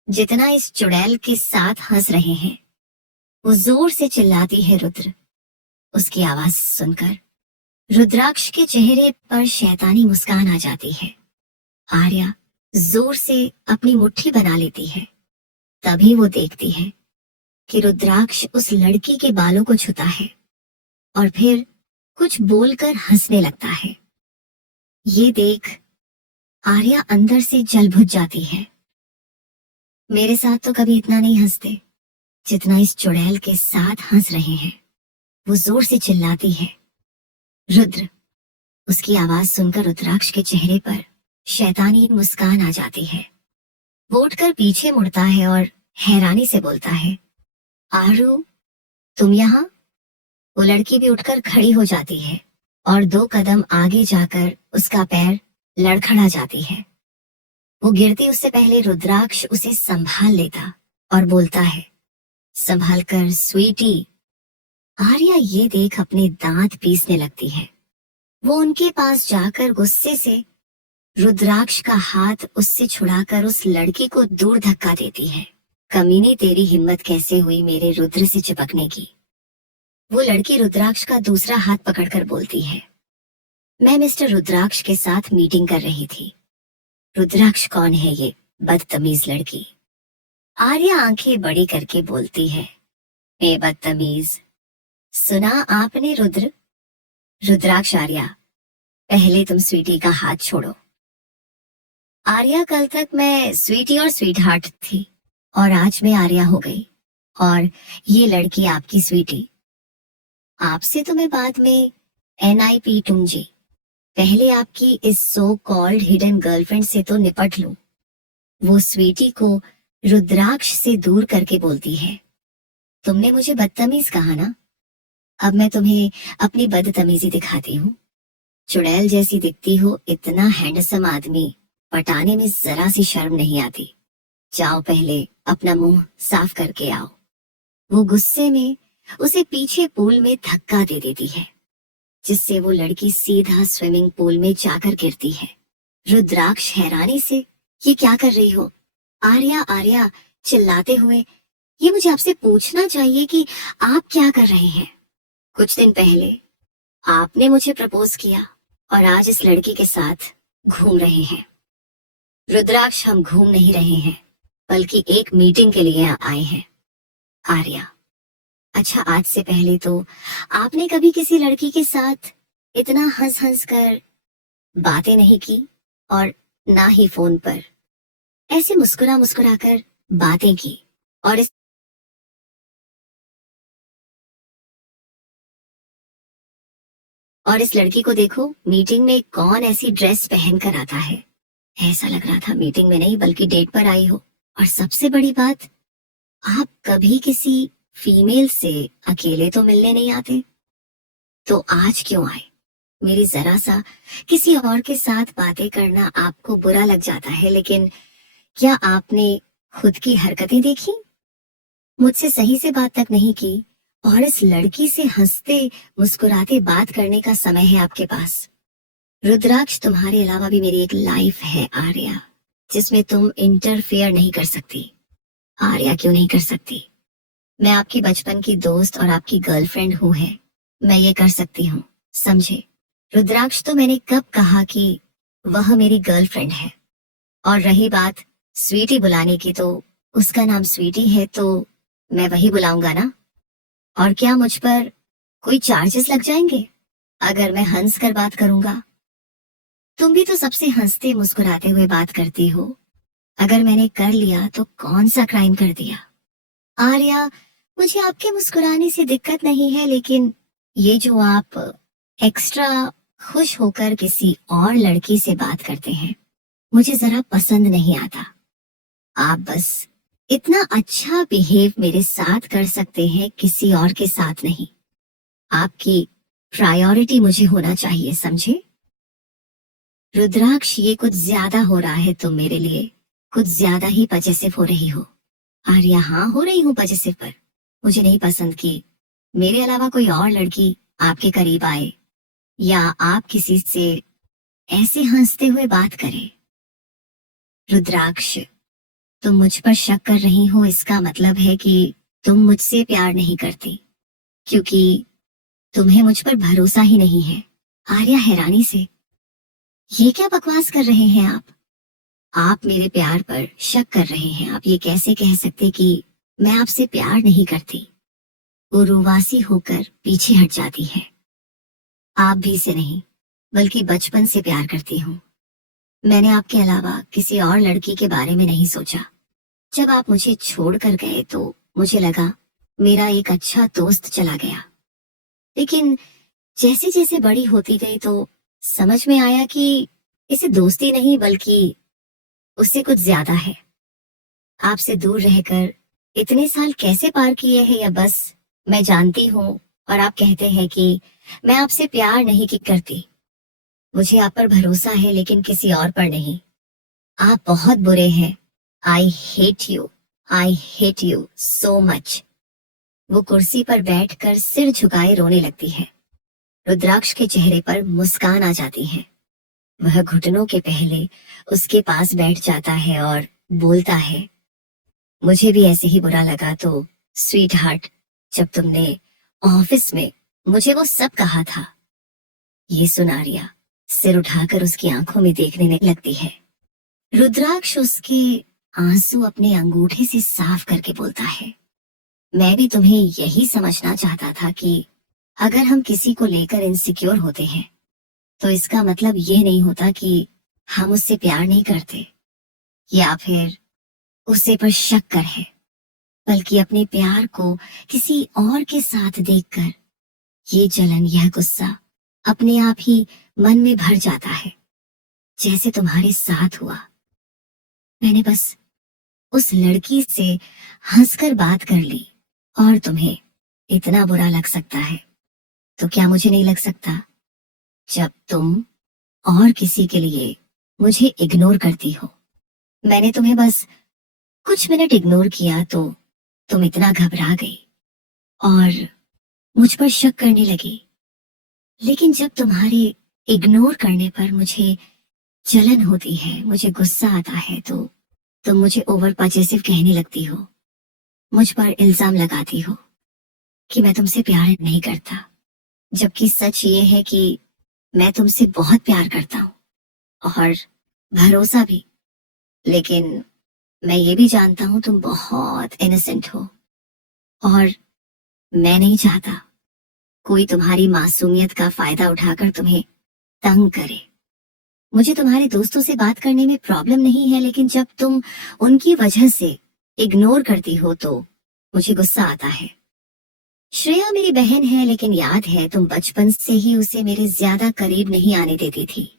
जितना इस चुड़ैल के साथ हंस रहे हैं। वो जोर से चिल्लाती है रुद्र। उसकी आवाज सुनकर रुद्राक्ष के चेहरे पर शैतानी मुस्कान आ जाती है। आर्या जोर से अपनी मुट्ठी बना लेती है। तभी वो देखती है कि रुद्राक्ष उस लड़की के बालों को छूता है और फिर कुछ बोलकर हंसने लगता है। ये देख आर्या अंदर से जल बुझ जाती है। मेरे साथ तो कभी इतना नहीं हंसते जितना इस चुड़ैल के साथ हंस रहे हैं। वो जोर से चिल्लाती है, रुद्र। उसकी आवाज सुनकर रुद्राक्ष के चेहरे पर शैतानी मुस्कान आ जाती है। वो उठकर पीछे मुड़ता है और हैरानी से बोलता है, आरू तुम यहाँ? वो लड़की भी उठकर खड़ी हो जाती है और 2 कदम आगे जाकर उसका पैर लड़खड़ा जाती है। वो गिरती उससे पहले रुद्राक्ष उसे संभाल लेता और बोलता है, संभाल कर स्वीटी। आर्या ये देख अपने दांत पीसने लगती है। वो उनके पास जाकर गुस्से से रुद्राक्ष का हाथ उससे छुड़ाकर उस लड़की को दूर धक्का देती है। कमीने, तेरी हिम्मत कैसे हुई मेरे रुद्र से चिपकने की? वो लड़की रुद्राक्ष का दूसरा हाथ पकड़कर बोलती है, मैं मिस्टर रुद्राक्ष के साथ मीटिंग कर रही थी। रुद्राक्ष कौन है ये बदतमीज लड़की? आर्या आंखें बड़ी करके बोलती है, बदतमीज, सुना आपने रुद्र? रुद्राक्ष, आर्या, पहले तुम स्वीटी का हाथ छोड़ो। आर्या, कल तक मैं स्वीटी और स्वीट हार्ट थी और आज मैं आर्या हो गई और ये लड़की आपकी स्वीटी। आपसे तो मैं बाद में NIP टूंजी, पहले आपकी इस सो कॉल्ड हिडन गर्लफ्रेंड से तो निपट लूं। वो स्वीटी को रुद्राक्ष से दूर करके बोलती है, तुमने मुझे बदतमीज कहा ना, अब मैं तुम्हें अपनी बदतमीजी दिखाती हूँ। चुड़ैल जैसी दिखती हो, इतना हैंडसम आदमी पटाने में जरा सी शर्म नहीं आती। जाओ पहले अपना मुंह साफ करके आओ। वो गुस्से में उसे पीछे पूल में धक्का दे देती है, जिससे वो लड़की सीधा स्विमिंग पूल में जाकर गिरती है। रुद्राक्ष हैरानी से, ये क्या कर रही हो? आर्या, आर्या चिल्लाते हुए, ये मुझे आपसे पूछना चाहिए कि आप क्या कर रहे हैं? कुछ दिन पहले आपने मुझे प्रपोज किया और आज इस लड़की के साथ घूम रहे हैं। रुद्राक्ष, हम घूम नहीं रहे हैं, बल्कि एक मीटिंग के लिए आए हैं। आर्या, अच्छा, आज से पहले तो आपने कभी किसी लड़की के साथ इतना हंस हंस कर बातें नहीं की और ना ही फोन पर ऐसे मुस्कुरा मुस्कुरा कर बातें की। और इस लड़की को देखो, मीटिंग में कौन ऐसी ड्रेस पहन कर आता है। ऐसा लग रहा था मीटिंग में नहीं बल्कि डेट पर आई हो। और सबसे बड़ी बात, आप कभी किसी फीमेल से अकेले तो मिलने नहीं आते, तो आज क्यों आए? मेरी जरा सा किसी और के साथ बातें करना आपको बुरा लग जाता है, लेकिन क्या आपने खुद की हरकतें देखी? मुझसे सही से बात तक नहीं की और इस लड़की से हंसते मुस्कुराते बात करने का समय है आपके पास। रुद्राक्ष, तुम्हारे अलावा भी मेरी एक लाइफ है आर्या, जिसमें तुम इंटरफेयर नहीं कर सकती। आर्या, क्यों नहीं कर सकती? मैं आपकी बचपन की दोस्त और आपकी गर्लफ्रेंड हूँ है, मैं ये कर सकती हूँ, समझे? रुद्राक्ष, तो मैंने कब कहा कि वह मेरी गर्लफ्रेंड है? और रही बात स्वीटी बुलाने की, तो उसका नाम स्वीटी है तो मैं वही बुलाऊंगा ना। और क्या मुझ पर कोई चार्जेस लग जाएंगे अगर मैं हंस कर बात करूंगा? तुम भी तो सबसे हंसते मुस्कुराते हुए बात करती हो। अगर मैंने कर लिया तो कौन सा क्राइम कर दिया? आर्या, मुझे आपके मुस्कुराने से दिक्कत नहीं है, लेकिन ये जो आप एक्स्ट्रा खुश होकर किसी और लड़की से बात करते हैं, मुझे जरा पसंद नहीं आता। आप बस इतना अच्छा बिहेव मेरे साथ कर सकते हैं, किसी और के साथ नहीं। आपकी प्रायोरिटी मुझे होना चाहिए, समझे? रुद्राक्ष, ये कुछ ज्यादा हो रहा है तुम मेरे लिए, कुछ ज्यादा ही पजेसिव हो रही हो। आर्या, हाँ हो रही हूँ पजेसिव, पर मुझे नहीं पसंद कि मेरे अलावा कोई और लड़की आपके करीब आए या आप किसी से ऐसे हंसते हुए बात करें। रुद्राक्ष, तुम मुझ पर शक कर रही हो, इसका मतलब है कि तुम मुझसे प्यार नहीं करती, क्योंकि तुम्हें मुझ पर भरोसा ही नहीं है। आर्या हैरानी से, ये क्या बकवास कर रहे हैं आप? आप मेरे प्यार पर शक कर रहे हैं। आप ये कैसे कह सकते कि मैं आपसे प्यार नहीं करती? वो रुवासी होकर पीछे हट जाती है। आप भी से नहीं, बल्कि बचपन से प्यार करती हूँ। मैंने आपके अलावा किसी और लड़की के बारे में नहीं सोचा। जब आप मुझे छोड़कर गए तो मुझे लगा मेरा एक अच्छा दोस्त चला गया, लेकिन जैसे जैसे बड़ी होती गई तो समझ में आया कि इसे दोस्ती नहीं बल्कि उससे कुछ ज्यादा है। आपसे दूर रहकर इतने साल कैसे पार किए हैं, या बस मैं जानती हूँ और आप कहते हैं कि मैं आपसे प्यार नहीं की करती। मुझे आप पर भरोसा है, लेकिन किसी और पर नहीं। आप बहुत बुरे हैं। I hate you so much. वो कुर्सी पर बैठकर सिर झुकाए रोने लगती है। रुद्राक्ष के चेहरे पर मुस्कान आ जाती है। वह घुटनों के पहले उसके पास बैठ जाता है और बोलता है, मुझे भी ऐसे ही बुरा लगा तो स्वीट हार्ट, जब तुमने ऑफिस में मुझे वो सब कहा था। ये सुन आर्या सिर उठाकर उसकी आंखों में देखने लगती है। रुद्राक्ष उसके आंसू अपने अंगूठे से साफ करके बोलता है, मैं भी तुम्हें यही समझना चाहता था कि अगर हम किसी को लेकर इनसिक्योर होते हैं तो इसका मतलब ये नहीं होता कि हम उससे प्यार नहीं करते या फिर उसे पर शक कर है, बल्कि अपने प्यार को किसी और के साथ देखकर ये जलन, यह गुस्सा अपने आप ही मन में भर जाता है, जैसे तुम्हारे साथ हुआ। मैंने बस उस लड़की से हंसकर बात कर ली और तुम्हें इतना बुरा लग सकता है तो क्या मुझे नहीं लग सकता जब तुम और किसी के लिए मुझे इग्नोर करती हो। मैंने तुम्हें बस कुछ मिनट इग्नोर किया तो तुम इतना घबरा गई और मुझ पर शक करने लगी, लेकिन जब तुम्हारे इग्नोर करने पर मुझे जलन होती है, मुझे गुस्सा आता है तो तुम मुझे ओवर पॉजेसिव कहने लगती हो, मुझ पर इल्जाम लगाती हो कि मैं तुमसे प्यार नहीं करता, जबकि सच ये है कि मैं तुमसे बहुत प्यार करता हूँ और भरोसा भी। लेकिन मैं ये भी जानता हूँ तुम बहुत इनोसेंट हो और मैं नहीं चाहता कोई तुम्हारी मासूमियत का फायदा उठाकर तुम्हें तंग करे। मुझे तुम्हारे दोस्तों से बात करने में प्रॉब्लम नहीं है, लेकिन जब तुम उनकी वजह से इग्नोर करती हो तो मुझे गुस्सा आता है। श्रेया मेरी बहन है, लेकिन याद है तुम बचपन से ही उसे मेरे ज्यादा करीब नहीं आने देती थी,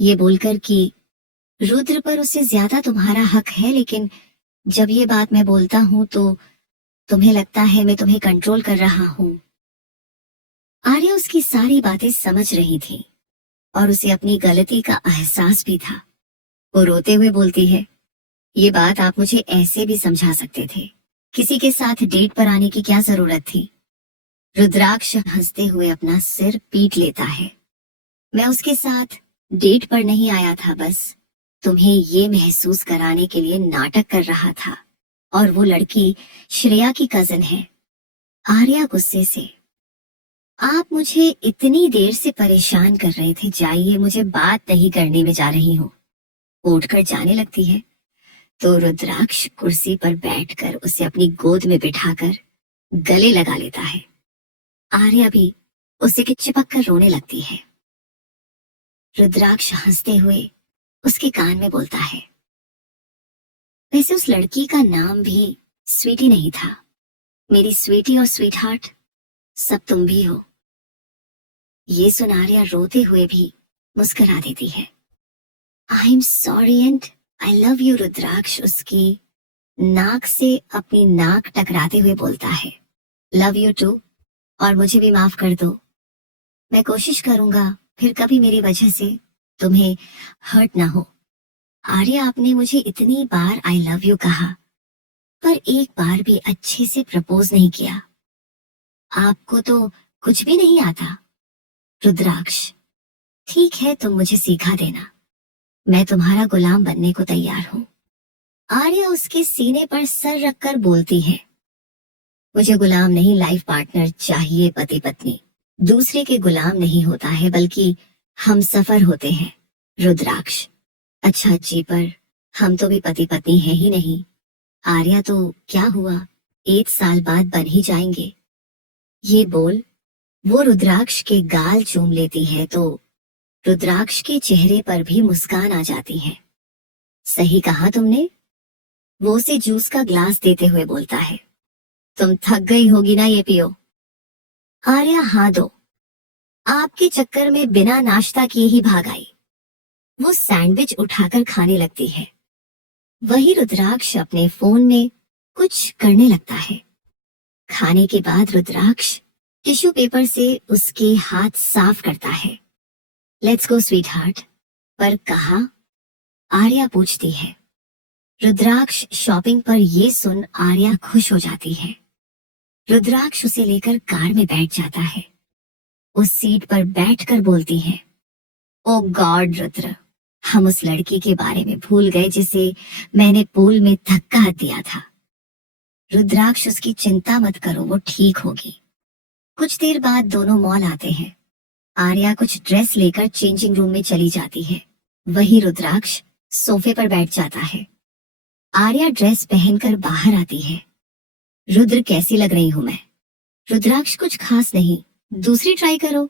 ये बोलकर कि रुद्र पर उससे ज्यादा तुम्हारा हक है, लेकिन जब ये बात मैं बोलता हूँ तो तुम्हें लगता है मैं तुम्हें कंट्रोल कर रहा हूँ। आर्या उसकी सारी बातें समझ रही थी और उसे अपनी गलती का एहसास भी था। वो रोते हुए बोलती है, ये बात आप मुझे ऐसे भी समझा सकते थे, किसी के साथ डेट पर आने की क्या जरूरत थी। रुद्राक्ष हंसते हुए अपना सिर पीट लेता है, मैं उसके साथ डेट पर नहीं आया था, बस तुम्हें ये महसूस कराने के लिए नाटक कर रहा था, और वो लड़की श्रेया की कजन है। आर्या गुस्से से, आप मुझे इतनी देर से परेशान कर रहे थे, जाइए, मुझे बात नहीं करने में जा रही हूँ। उठकर जाने लगती है तो रुद्राक्ष कुर्सी पर बैठकर उसे अपनी गोद में बिठाकर गले लगा लेता है। आर्या भी उसे के चिपक कर रोने लगती है। रुद्राक्ष हंसते हुए उसके कान में बोलता है, वैसे उस लड़की का नाम भी स्वीटी नहीं था। मेरी स्वीटी और स्वीट हार्ट सब तुम भी हो। ये सुन आर्या रोते हुए भी मुस्कुरा देती है। I am sorry and I love you, Rudraksh उसकी नाक से अपनी नाक टकराते हुए बोलता है। लव यू टू, और मुझे भी माफ कर दो। मैं कोशिश करूंगा फिर कभी मेरी वजह से तुम्हें हर्ट ना हो। आर्या, आपने मुझे इतनी बार आई लव यू कहा पर एक बार भी अच्छे से प्रपोज नहीं किया। आपको तो कुछ भी नहीं आता। रुद्राक्ष, ठीक है, तुम मुझे सिखा देना, मैं तुम्हारा गुलाम बनने को तैयार हूँ। आर्या उसके सीने पर सर रखकर बोलती है, मुझे गुलाम नहीं, लाइफ पार्टनर चाहिए। पति पत्नी दूसरे के गुलाम नहीं होता है, बल्कि हम सफर होते हैं। रुद्राक्ष, अच्छा जी, पर हम तो भी पति पत्नी है ही नहीं। आर्या, तो क्या हुआ, 1 साल बाद बन ही जाएंगे। ये बोल वो रुद्राक्ष के गाल चूम लेती है तो रुद्राक्ष के चेहरे पर भी मुस्कान आ जाती है। सही कहा तुमने, वो उसे जूस का ग्लास देते हुए बोलता है, तुम थक गई होगी ना, ये पियो। आर्या हाँ दो, आपके चक्कर में बिना नाश्ता किए ही भाग आई। वो सैंडविच उठाकर खाने लगती है। वही रुद्राक्ष अपने फोन में कुछ करने लगता है। खाने के बाद रुद्राक्ष टिश्यू पेपर से उसके हाथ साफ करता है। लेट्स गो स्वीट हार्ट, पर कहा? आर्या पूछती है। रुद्राक्ष शॉपिंग पर ये सुन आर्या खुश हो जाती है। रुद्राक्ष उसे लेकर कार में बैठ जाता है। उस सीट पर बैठकर बोलती है, ओ गॉड रुद्र, हम उस लड़की के बारे में भूल गए जिसे मैंने पूल में धक्का दिया था। रुद्राक्ष उसकी चिंता मत करो, वो ठीक होगी। कुछ देर बाद दोनों मॉल आते हैं। आर्या कुछ ड्रेस लेकर चेंजिंग रूम में चली जाती है। वही रुद्राक्ष सोफे पर बैठ जाता है। आर्या ड्रेस पहनकर बाहर आती है। रुद्र, कैसी लग रही हूं मैं? रुद्राक्ष, कुछ खास नहीं, दूसरी ट्राई करो।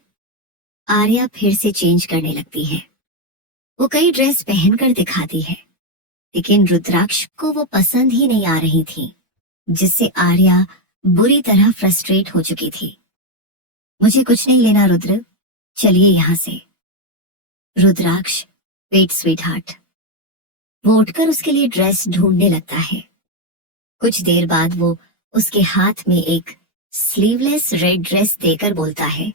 आर्या फिर से चेंज करने लगती है। वो कई ड्रेस पहनकर दिखाती है, लेकिन रुद्राक्ष को वो पसंद ही नहीं आ रही थी, जिससे आर्या बुरी तरह फ्रस्ट्रेट हो चुकी थी। मुझे कुछ नहीं लेना रुद्र, चलिए यहां से। रुद्राक्ष, वेट स्वीटहार्ट। वो उठकर उसके लिए ड्रेस ढूंढने लगता है। कुछ देर बाद वो उसके हाथ में एक स्लीवलेस रेड ड्रेस देकर बोलता है,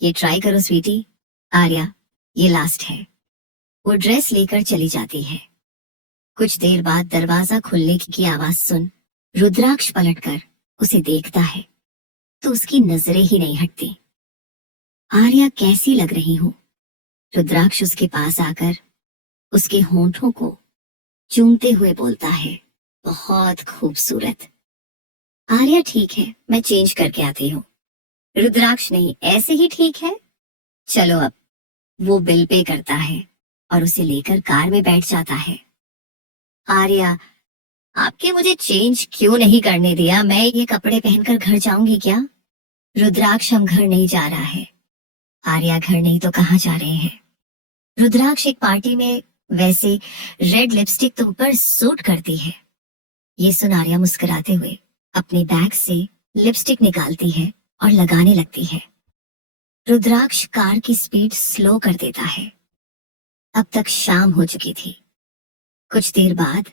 ये ट्राई करो स्वीटी। आर्या, ये लास्ट है। वो ड्रेस लेकर चली जाती है। कुछ देर बाद दरवाजा खुलने की आवाज सुन रुद्राक्ष पलटकर उसे देखता है तो उसकी नजरें ही नहीं हटती। आर्या, कैसी लग रही हूं? रुद्राक्ष उसके पास आकर उसके होंठों को चूमते हुए बोलता है, बहुत खूबसूरत। आर्या, ठीक है, मैं चेंज करके आती हूँ। रुद्राक्ष, नहीं, ऐसे ही ठीक है, चलो अब। वो बिल पे करता है और उसे लेकर कार में बैठ जाता है। आर्या, आपके मुझे चेंज क्यों नहीं करने दिया? मैं ये कपड़े पहनकर घर जाऊंगी क्या? रुद्राक्ष, हम घर नहीं जा रहा है। आर्या, घर नहीं तो कहाँ जा रहे हैं? रुद्राक्ष, एक पार्टी में, वैसे रेड लिपस्टिक तुम पर सूट करती है। ये सुन आर्या मुस्कुराते हुए अपने बैग से लिपस्टिक निकालती है और लगाने लगती है। रुद्राक्ष कार की स्पीड स्लो कर देता है। अब तक शाम हो चुकी थी। कुछ देर बाद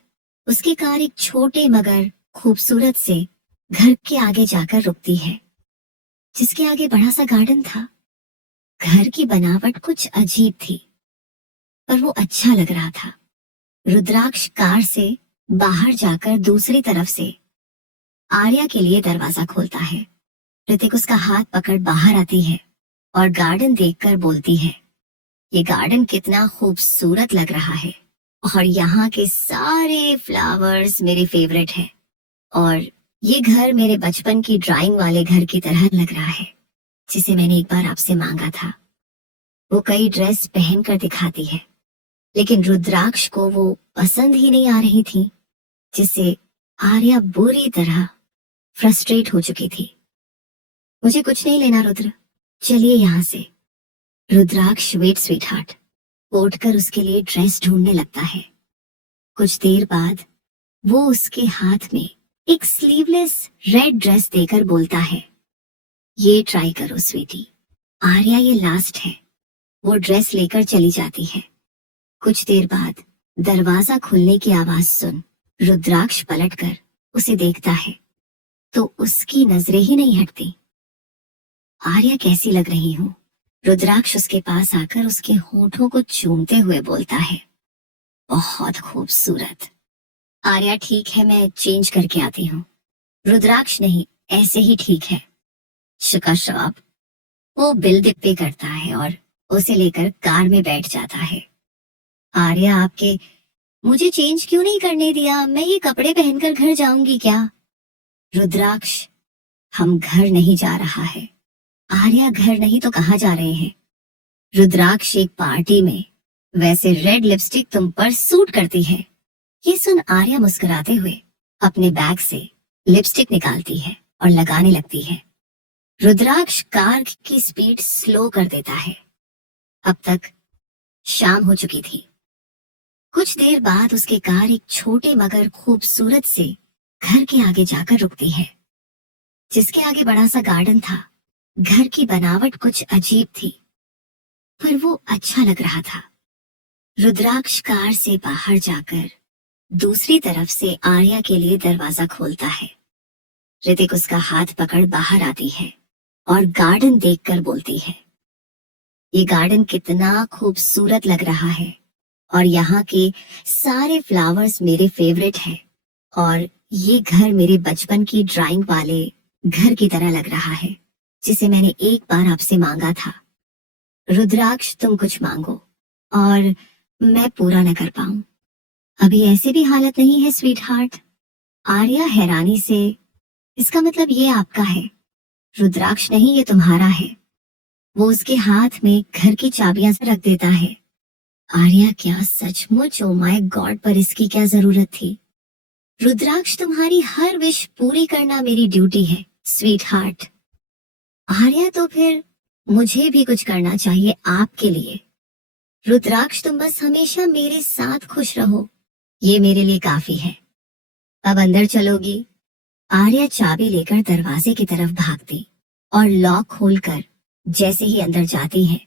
उसकी कार एक छोटे मगर खूबसूरत से घर के आगे जाकर रुकती है, जिसके आगे बड़ा सा गार्डन था। घर की बनावट कुछ अजीब थी, पर वो अच्छा लग रहा था। रुद्राक्ष कार से बाहर जाकर दूसरी तरफ से आर्या के लिए दरवाजा खोलता है। ऋतिक उसका हाथ पकड़ बाहर आती है और गार्डन देखकर बोलती है, ये गार्डन कितना खूबसूरत लग रहा है और यहाँ के सारे फ्लावर्स मेरे फेवरेट हैं और ये घर मेरे बचपन की ड्राइंग वाले घर की तरह लग रहा है, जिसे मैंने एक बार आपसे मांगा था। वो कई ड्रेस पहनकर दिखाती है, लेकिन रुद्राक्ष को वो पसंद ही नहीं आ रही थी, जिससे आर्या बुरी तरह फ्रस्ट्रेट हो चुकी थी। मुझे कुछ नहीं लेना रुद्र, चलिए यहाँ से। रुद्राक्ष, वेट स्वीटहार्ट। वो उठकर उसके लिए ड्रेस ढूंढने लगता है। कुछ देर बाद वो उसके हाथ में एक स्लीवलेस रेड ड्रेस देकर बोलता है, ये ट्राई करो स्वीटी। आर्या, ये लास्ट है। वो ड्रेस लेकर चली जाती है। कुछ देर बाद दरवाजा खुलने की आवाज सुन रुद्राक्ष पलटकर उसे देखता है तो उसकी नजरें ही नहीं हटती। आर्या, कैसी लग रही हूँ? रुद्राक्ष उसके पास आकर उसके होठों को चूमते हुए बोलता है, बहुत खूबसूरत। आर्या, ठीक है, मैं चेंज करके आती हूँ। रुद्राक्ष, नहीं, ऐसे ही ठीक है। शुक्र शवाब। वो बिल पे करता है और उसे लेकर कार में बैठ जाता है। आर्या, आपके मुझे चेंज क्यों नहीं करने दिया? मैं ये कपड़े पहनकर घर जाऊंगी क्या? रुद्राक्ष, हम घर नहीं जा रहा है। आर्या, घर नहीं तो कहाँ जा रहे हैं? रुद्राक्ष, एक पार्टी में, वैसे रेड लिपस्टिक तुम पर सूट करती है। ये सुन आर्या मुस्कुराते हुए अपने बैग से लिपस्टिक निकालती है और लगाने लगती है। रुद्राक्ष कार की स्पीड स्लो कर देता है। अब तक शाम हो चुकी थी। कुछ देर बाद उसकी कार एक छोटे मगर खूबसूरत से घर के आगे जाकर रुकती है, जिसके आगे बड़ा सा गार्डन था। घर की बनावट कुछ अजीब थी, पर वो अच्छा लग रहा था। रुद्राक्ष कार से बाहर जाकर दूसरी तरफ से आर्या के लिए दरवाजा खोलता है। ऋतिक उसका हाथ पकड़ बाहर आती है और गार्डन देखकर बोलती है, ये गार्डन कितना खूबसूरत लग रहा है और यहाँ के सारे फ्लावर्स मेरे फेवरेट हैं और ये घर मेरे बचपन की ड्राइंग वाले घर की तरह लग रहा है, जिसे मैंने एक बार आपसे मांगा था। रुद्राक्ष, तुम कुछ मांगो और मैं पूरा न कर पाऊं। अभी ऐसे भी हालत नहीं है स्वीट हार्ट। आर्या हैरानी से, इसका मतलब ये आपका है? रुद्राक्ष नहीं, ये तुम्हारा है। वो उसके हाथ में घर की चाबियां से रख देता है। आर्या, क्या सचमुच? ओ माय गॉड, पर इसकी क्या जरूरत थी? रुद्राक्ष, तुम्हारी हर विश पूरी करना मेरी ड्यूटी है स्वीट हार्ट। आर्या, तो फिर मुझे भी कुछ करना चाहिए आपके लिए। रुद्राक्ष, तुम बस हमेशा मेरे साथ खुश रहो, ये मेरे लिए काफी है। अब अंदर चलोगी? आर्या चाबी लेकर दरवाजे की तरफ भागती और लॉक खोलकर जैसे ही अंदर जाती है,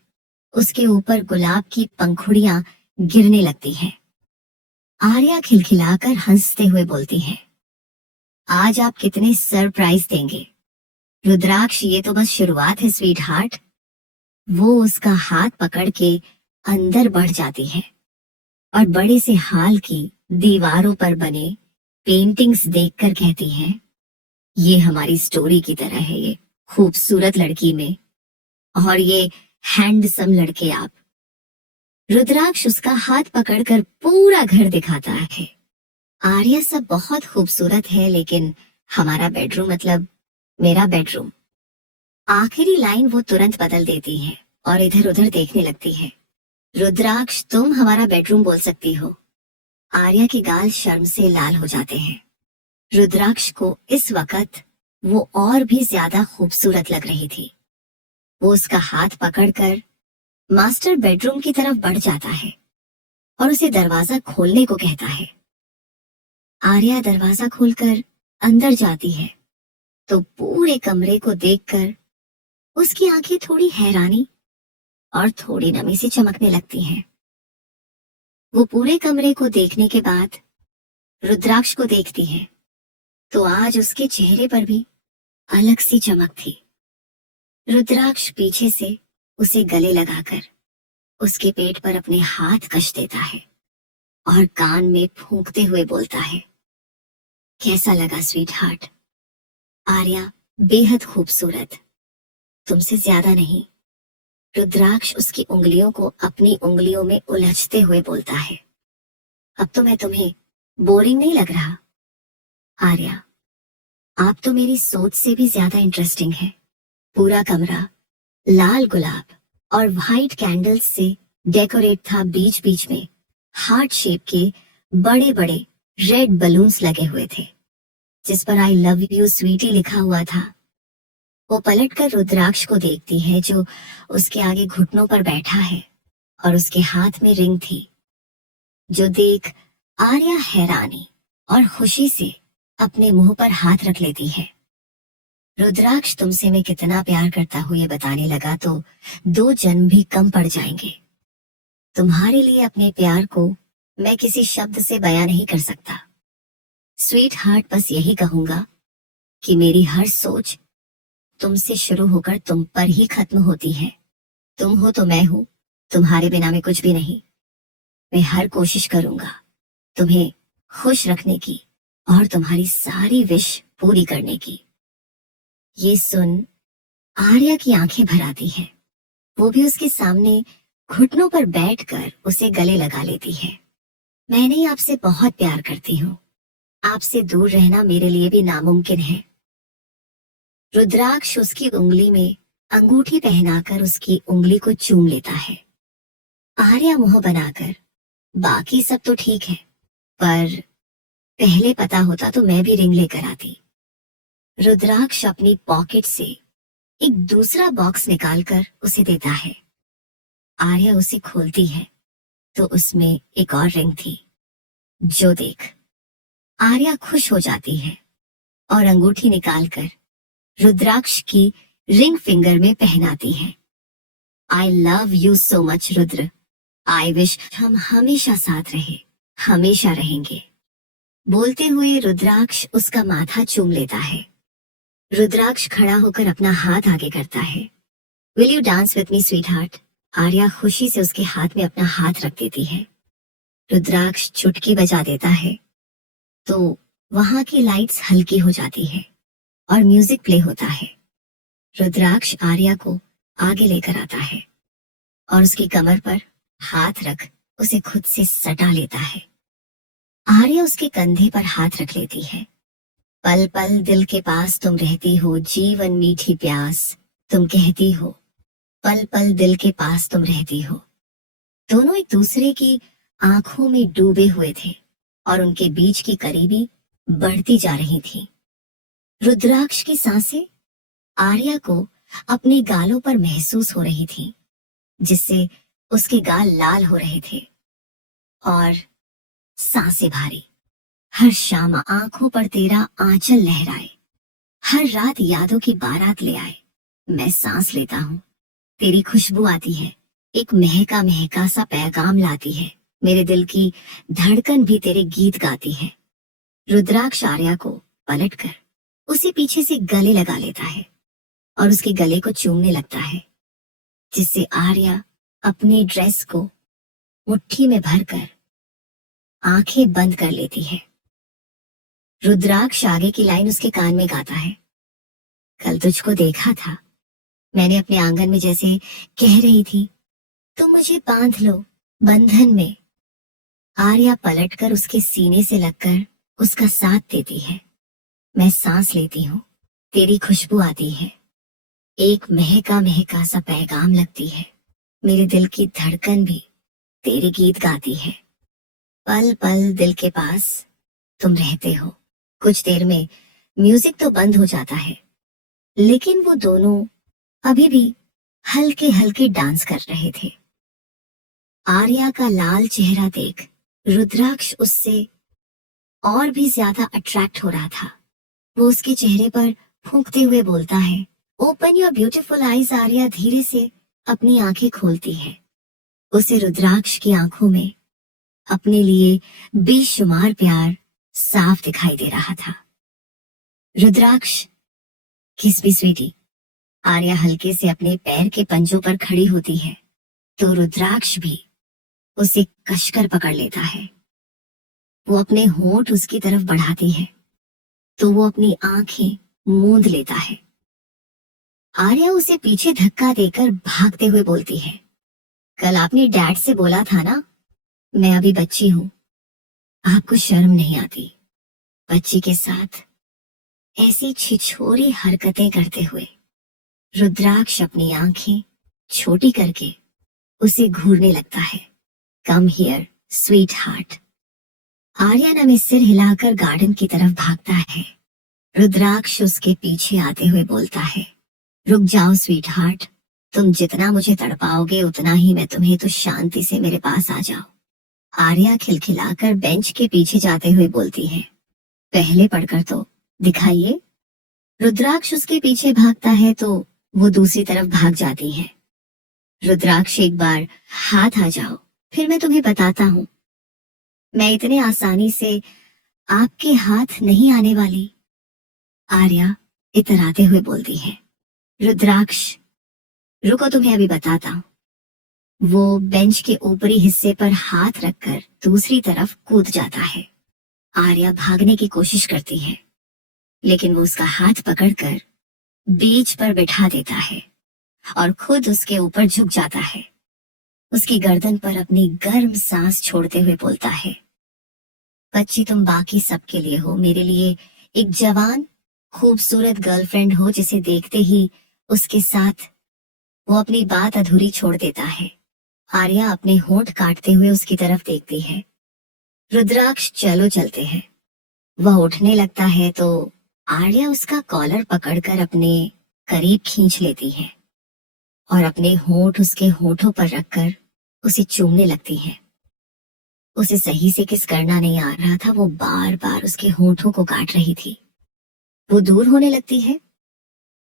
उसके ऊपर गुलाब की पंखुड़ियां गिरने लगती हैं। आर्या खिलखिलाकर हंसते हुए बोलती है, आज आप कितने सरप्राइज देंगे? रुद्राक्ष, ये तो बस शुरुआत है स्वीट हार्ट। वो उसका हाथ पकड़ के अंदर बढ़ जाती है और बड़े से हॉल की दीवारों पर बने पेंटिंग्स देखकर कहती है, ये हमारी स्टोरी की तरह है, ये खूबसूरत लड़की में और ये हैंडसम लड़के आप। रुद्राक्ष उसका हाथ पकड़कर पूरा घर दिखाता है। आर्या, सब बहुत खूबसूरत है, लेकिन हमारा बेडरूम, मतलब मेरा बेडरूम। आखिरी लाइन वो तुरंत बदल देती है और इधर उधर देखने लगती है। रुद्राक्ष, तुम हमारा बेडरूम बोल सकती हो। आर्या के गाल शर्म से लाल हो जाते हैं। रुद्राक्ष को इस वक्त वो और भी ज्यादा खूबसूरत लग रही थी। वो उसका हाथ पकड़कर मास्टर बेडरूम की तरफ बढ़ जाता है और उसे दरवाजा खोलने को कहता है। आर्या दरवाजा खोलकर अंदर जाती है तो पूरे कमरे को देखकर उसकी आंखें थोड़ी हैरानी और थोड़ी नमी से चमकने लगती हैं। वो पूरे कमरे को देखने के बाद रुद्राक्ष को देखती है तो आज उसके चेहरे पर भी अलग सी चमक थी। रुद्राक्ष पीछे से उसे गले लगाकर उसके पेट पर अपने हाथ कस देता है और कान में फूंकते हुए बोलता है, कैसा लगा स्वीट हार्ट? आर्या, बेहद खूबसूरत, तुमसे ज्यादा नहीं। रुद्राक्ष उसकी उंगलियों को अपनी उंगलियों में उलझते हुए बोलता है, अब तो मैं तुम्हें बोरिंग नहीं लग रहा? आर्या, आप तो मेरी सोच से भी ज्यादा इंटरेस्टिंग है। पूरा कमरा लाल गुलाब और व्हाइट कैंडल्स से डेकोरेट था। बीच बीच में हार्ट शेप के बड़े बड़े रेड बलून्स लगे हुए थे जिस पर आई लव यू स्वीटी लिखा हुआ था। वो पलटकर रुद्राक्ष को देखती है जो उसके आगे घुटनों पर बैठा है और उसके हाथ में रिंग थी, जो देख आर्या हैरानी और खुशी से अपने मुंह पर हाथ रख लेती है। रुद्राक्ष, तुमसे मैं कितना प्यार करता हूं ये बताने लगा तो 2 जन्म भी कम पड़ जाएंगे। तुम्हारे लिए अपने प्यार को मैं किसी शब्द से बयां नहीं कर सकता स्वीट हार्ट। बस यही कहूंगा कि मेरी हर सोच तुमसे शुरू होकर तुम पर ही खत्म होती है। तुम हो तो मैं हूं, तुम्हारे बिना मैं कुछ भी नहीं। मैं हर कोशिश करूंगा तुम्हें खुश रखने की और तुम्हारी सारी विश पूरी करने की। ये सुन आर्या की आंखें भर आती है। वो भी उसके सामने घुटनों पर बैठकर उसे गले लगा लेती है। मैंने आपसे बहुत प्यार करती हूँ, आपसे दूर रहना मेरे लिए भी नामुमकिन है। रुद्राक्ष उसकी उंगली में अंगूठी पहनाकर उसकी उंगली को चूम लेता है। आर्या मुंह बनाकर, बाकी सब तो ठीक है, पर पहले पता होता तो मैं भी रिंग लेकर आती। रुद्राक्ष अपनी पॉकेट से एक दूसरा बॉक्स निकालकर उसे देता है। आर्या उसे खोलती है तो उसमें एक और रिंग थी, जो देख आर्या खुश हो जाती है और अंगूठी निकालकर रुद्राक्ष की रिंग फिंगर में पहनाती है। आई love you so much Rudra, I wish हम हमेशा साथ रहे, हमेशा रहेंगे। बोलते हुए रुद्राक्ष उसका माथा चूम लेता है। रुद्राक्ष खड़ा होकर अपना हाथ आगे करता है। Will you dance with me sweet heart? Arya खुशी से उसके हाथ में अपना हाथ रख देती है। रुद्राक्ष चुटकी बजा देता है तो वहां की लाइट्स हल्की हो जाती है और म्यूजिक प्ले होता है। रुद्राक्ष आर्या को आगे लेकर आता है और उसकी कमर पर हाथ रख उसे खुद से सटा लेता है। आर्या उसके कंधे पर हाथ रख लेती है। पल पल दिल के पास तुम रहती हो, जीवन मीठी प्यास तुम कहती हो, पल पल दिल के पास तुम रहती हो। दोनों एक दूसरे की आंखों में डूबे हुए थे और उनके बीच की करीबी बढ़ती जा रही थी। रुद्राक्ष की सांसें आर्या को अपने गालों पर महसूस हो रही थी, जिससे उसके गाल लाल हो रहे थे और सांसें भारी। हर शाम आंखों पर तेरा आंचल लहराए, हर रात यादों की बारात ले आए। मैं सांस लेता हूँ, तेरी खुशबू आती है, एक महका महका सा पैगाम लाती है। मेरे दिल की धड़कन भी तेरे गीत गाती है। रुद्राक्ष आर्या को पलटकर उसे पीछे से गले लगा लेता है और उसके गले को चूमने लगता है, जिससे आर्या अपनी ड्रेस को मुट्ठी में भरकर आंखें बंद कर लेती है। रुद्राक्ष आगे की लाइन उसके कान में गाता है, कल तुझको देखा था मैंने अपने आंगन में, जैसे कह रही थी तुम मुझे बांध लो बंधन में। आर्या पलटकर उसके सीने से लगकर उसका साथ देती है। मैं सांस लेती हूँ, तेरी खुशबू आती है, एक महका महका सा पैगाम लगती है। मेरे दिल की धड़कन भी तेरे गीत गाती है। पल पल दिल के पास तुम रहते हो। कुछ देर में म्यूजिक तो बंद हो जाता है, लेकिन वो दोनों अभी भी हल्के हल्के डांस कर रहे थे। आर्या का लाल चेहरा देख रुद्राक्ष उससे और भी ज्यादा अट्रैक्ट हो रहा था। वो उसके चेहरे पर फूंकते हुए बोलता है, open your beautiful eyes. Arya धीरे से अपनी आंखें खोलती है। उसे रुद्राक्ष की आंखों में अपने लिए बेशुमार प्यार साफ दिखाई दे रहा था। रुद्राक्ष, किस भी स्वीटी। आर्या हल्के से अपने पैर के पंजों पर खड़ी होती है तो रुद्राक्ष भी उसे कसकर पकड़ लेता है। वो अपने होंठ उसकी तरफ बढ़ाती है तो वो अपनी आंखें मूंद लेता है। आर्या उसे पीछे धक्का देकर भागते हुए बोलती है, कल आपने डैड से बोला था ना, मैं अभी बच्ची हूं, आपको शर्म नहीं आती बच्ची के साथ ऐसी छिछोरी हरकतें करते हुए। रुद्राक्ष अपनी आंखें छोटी करके उसे घूरने लगता है। Come here sweet heart. Arya में सिर हिलाकर गार्डन की तरफ भागता है। रुद्राक्ष उसके पीछे आते हुए बोलता है, रुक जाओ स्वीट हार्ट, तुम जितना मुझे तड़पाओगे उतना ही मैं तुम्हें, तो शांति से मेरे पास आ जाओ। आर्या खिलखिलाकर बेंच के पीछे जाते हुए बोलती है, पहले पढ़कर तो दिखाइए। रुद्राक्ष उसके पीछे भागता है तो वो दूसरी तरफ भाग जाती है। रुद्राक्ष, एक बार हाथ आ जाओ, फिर मैं तुम्हें बताता हूँ, मैं इतने आसानी से आपके हाथ नहीं आने वाली। आर्या इतराते हुए बोलती है। रुद्राक्ष, रुको तुम्हें अभी बताता हूँ। वो बेंच के ऊपरी हिस्से पर हाथ रखकर दूसरी तरफ कूद जाता है। आर्या भागने की कोशिश करती है, लेकिन वो उसका हाथ पकड़कर बीच पर बिठा देता है और खुद उसके ऊपर झुक जाता है। उसकी गर्दन पर अपनी गर्म सांस छोड़ते हुए बोलता है, बच्ची तुम बाकी सबके लिए हो, मेरे लिए एक जवान खूबसूरत गर्लफ्रेंड हो जिसे देखते ही उसके साथ वो अपनी बात अधूरी छोड़ देता है। आर्या अपने होंठ काटते हुए उसकी तरफ देखती है। रुद्राक्ष, चलो चलते हैं। वह उठने लगता है तो आर्या उसका कॉलर पकड़कर अपने करीब खींच लेती है और अपने होंठ उसके होठों पर रखकर उसे चूमने लगती है। उसे सही से किस करना नहीं आ रहा था, वो बार बार उसके होठों को काट रही थी। वो दूर होने लगती है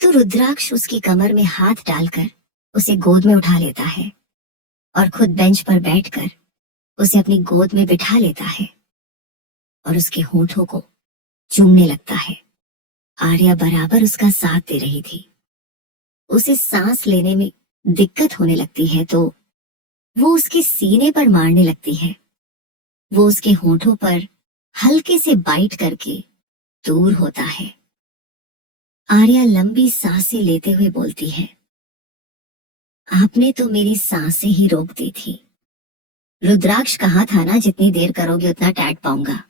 तो रुद्राक्ष उसकी कमर में हाथ डालकर उसे गोद में उठा लेता है और खुद बेंच पर बैठकर उसे अपनी गोद में बिठा लेता है और उसके होठों को चूमने लगता है। आर्या बराबर उसका साथ दे रही थी। उसे सांस लेने में दिक्कत होने लगती है तो वो उसके सीने पर मारने लगती है। वो उसके होठों पर हल्के से बाइट करके दूर होता है। आर्या लंबी सांसें लेते हुए बोलती है, आपने तो मेरी सांसें ही रोक दी थी। रुद्राक्ष कहा था ना, जितनी देर करोगे उतना टैट पाऊंगा।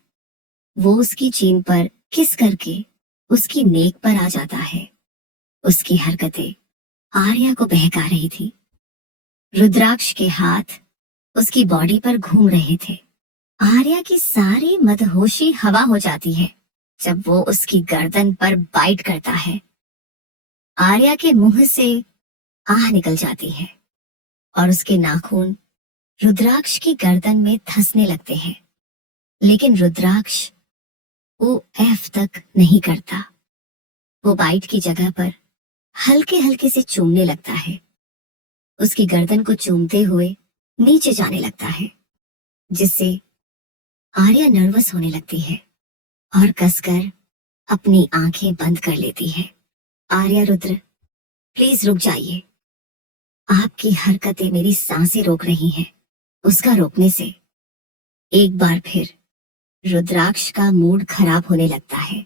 वो उसकी चीन पर किस करके उसकी नेक पर आ जाता है। उसकी हरकतें आर्या को बहका रही थी। रुद्राक्ष के हाथ उसकी बॉडी पर घूम रहे थे। आर्या की सारी मदहोशी हवा हो जाती है जब वो उसकी गर्दन पर बाइट करता है। आर्या के मुंह से आह निकल जाती है और उसके नाखून रुद्राक्ष की गर्दन में धंसने लगते हैं, लेकिन रुद्राक्ष वो एफ तक नहीं करता। वो बाइट की जगह पर हल्के हल्के से चूमने लगता है। उसकी गर्दन को चूमते हुए नीचे जाने लगता है, जिससे आर्या नर्वस होने लगती है और कसकर अपनी आंखें बंद कर लेती है। आर्या, रुद्र प्लीज रुक जाइए। आपकी हरकतें मेरी सांसें रोक रही हैं। उसका रोकने से एक बार फिर रुद्राक्ष का मूड खराब होने लगता है,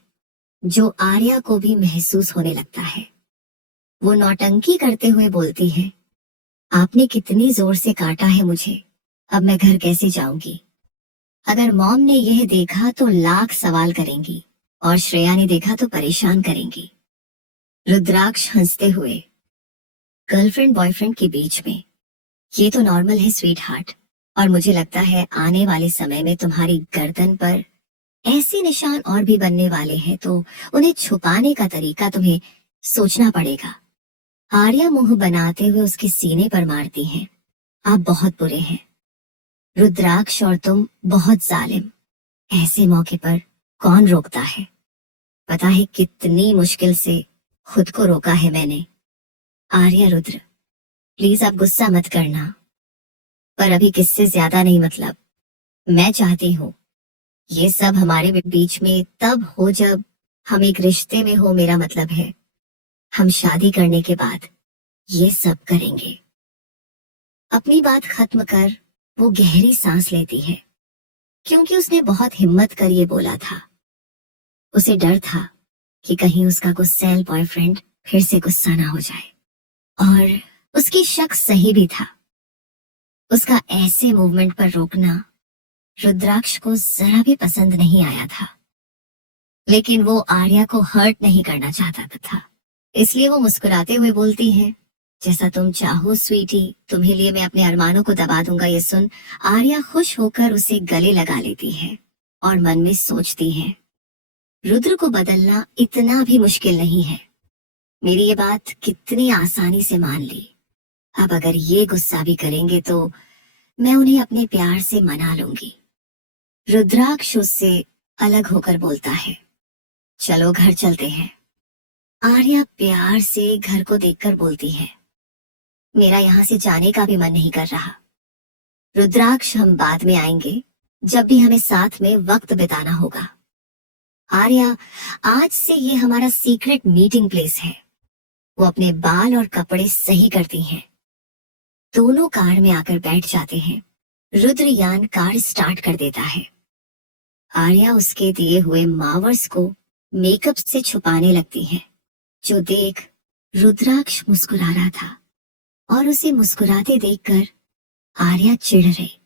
जो आर्या को भी महसूस होने लगता है। वो नौटंकी करते हुए बोलती है, आपने कितनी जोर से काटा है मुझे, अब मैं घर कैसे जाऊंगी? अगर मॉम ने यह देखा तो लाख सवाल करेंगी और श्रेया ने देखा तो परेशान करेंगी। रुद्राक्ष हंसते हुए, गर्लफ्रेंड बॉयफ्रेंड के बीच में ये तो नॉर्मल है स्वीट हार्ट, और मुझे लगता है आने वाले समय में तुम्हारी गर्दन पर ऐसे निशान और भी बनने वाले हैं, तो उन्हें छुपाने का तरीका तुम्हें सोचना पड़ेगा। आर्या मुंह बनाते हुए उसके सीने पर मारती है, आप बहुत बुरे हैं रुद्राक्ष, और तुम बहुत जालिम। ऐसे मौके पर कौन रोकता है? पता है कितनी मुश्किल से खुद को रोका है मैंने। आर्या, रुद्र प्लीज आप गुस्सा मत करना, पर अभी किससे ज्यादा नहीं, मतलब मैं चाहती हूँ ये सब हमारे बीच में तब हो जब हम एक रिश्ते में हो। मेरा मतलब है हम शादी करने के बाद ये सब करेंगे। अपनी बात खत्म कर वो गहरी सांस लेती है, क्योंकि उसने बहुत हिम्मत कर ये बोला था। उसे डर था कि कहीं उसका गुस्सैल बॉयफ्रेंड फिर से गुस्सा ना हो जाए, और उसकी शक सही भी था। उसका ऐसे मूवमेंट पर रोकना रुद्राक्ष को जरा भी पसंद नहीं आया था, लेकिन वो आर्या को हर्ट नहीं करना चाहता था। इसलिए वो मुस्कुराते हुए बोलती है, जैसा तुम चाहो स्वीटी, तुम्हें लिए मैं अपने अरमानों को दबा दूंगा। ये सुन आर्या खुश होकर उसे गले लगा लेती है और मन में सोचती है, रुद्र को बदलना इतना भी मुश्किल नहीं है। मेरी ये बात कितनी आसानी से मान ली। अब अगर ये गुस्सा भी करेंगे तो मैं उन्हें अपने प्यार से मना लूंगी। रुद्राक्ष उससे अलग होकर बोलता है, चलो घर चलते हैं। आर्या प्यार से घर को देखकर बोलती है, मेरा यहाँ से जाने का भी मन नहीं कर रहा। रुद्राक्ष, हम बाद में आएंगे जब भी हमें साथ में वक्त बिताना होगा। आर्या, आज से ये हमारा सीक्रेट मीटिंग प्लेस है। वो अपने बाल और कपड़े सही करती हैं। दोनों कार में आकर बैठ जाते हैं। रुद्रयान कार स्टार्ट कर देता है। आर्या उसके दिए हुए मावर्स को मेकअप से छुपाने लगती है, जो देख रुद्राक्ष मुस्कुरा रहा था, और उसे मुस्कुराते देखकर आर्या चिढ़ रही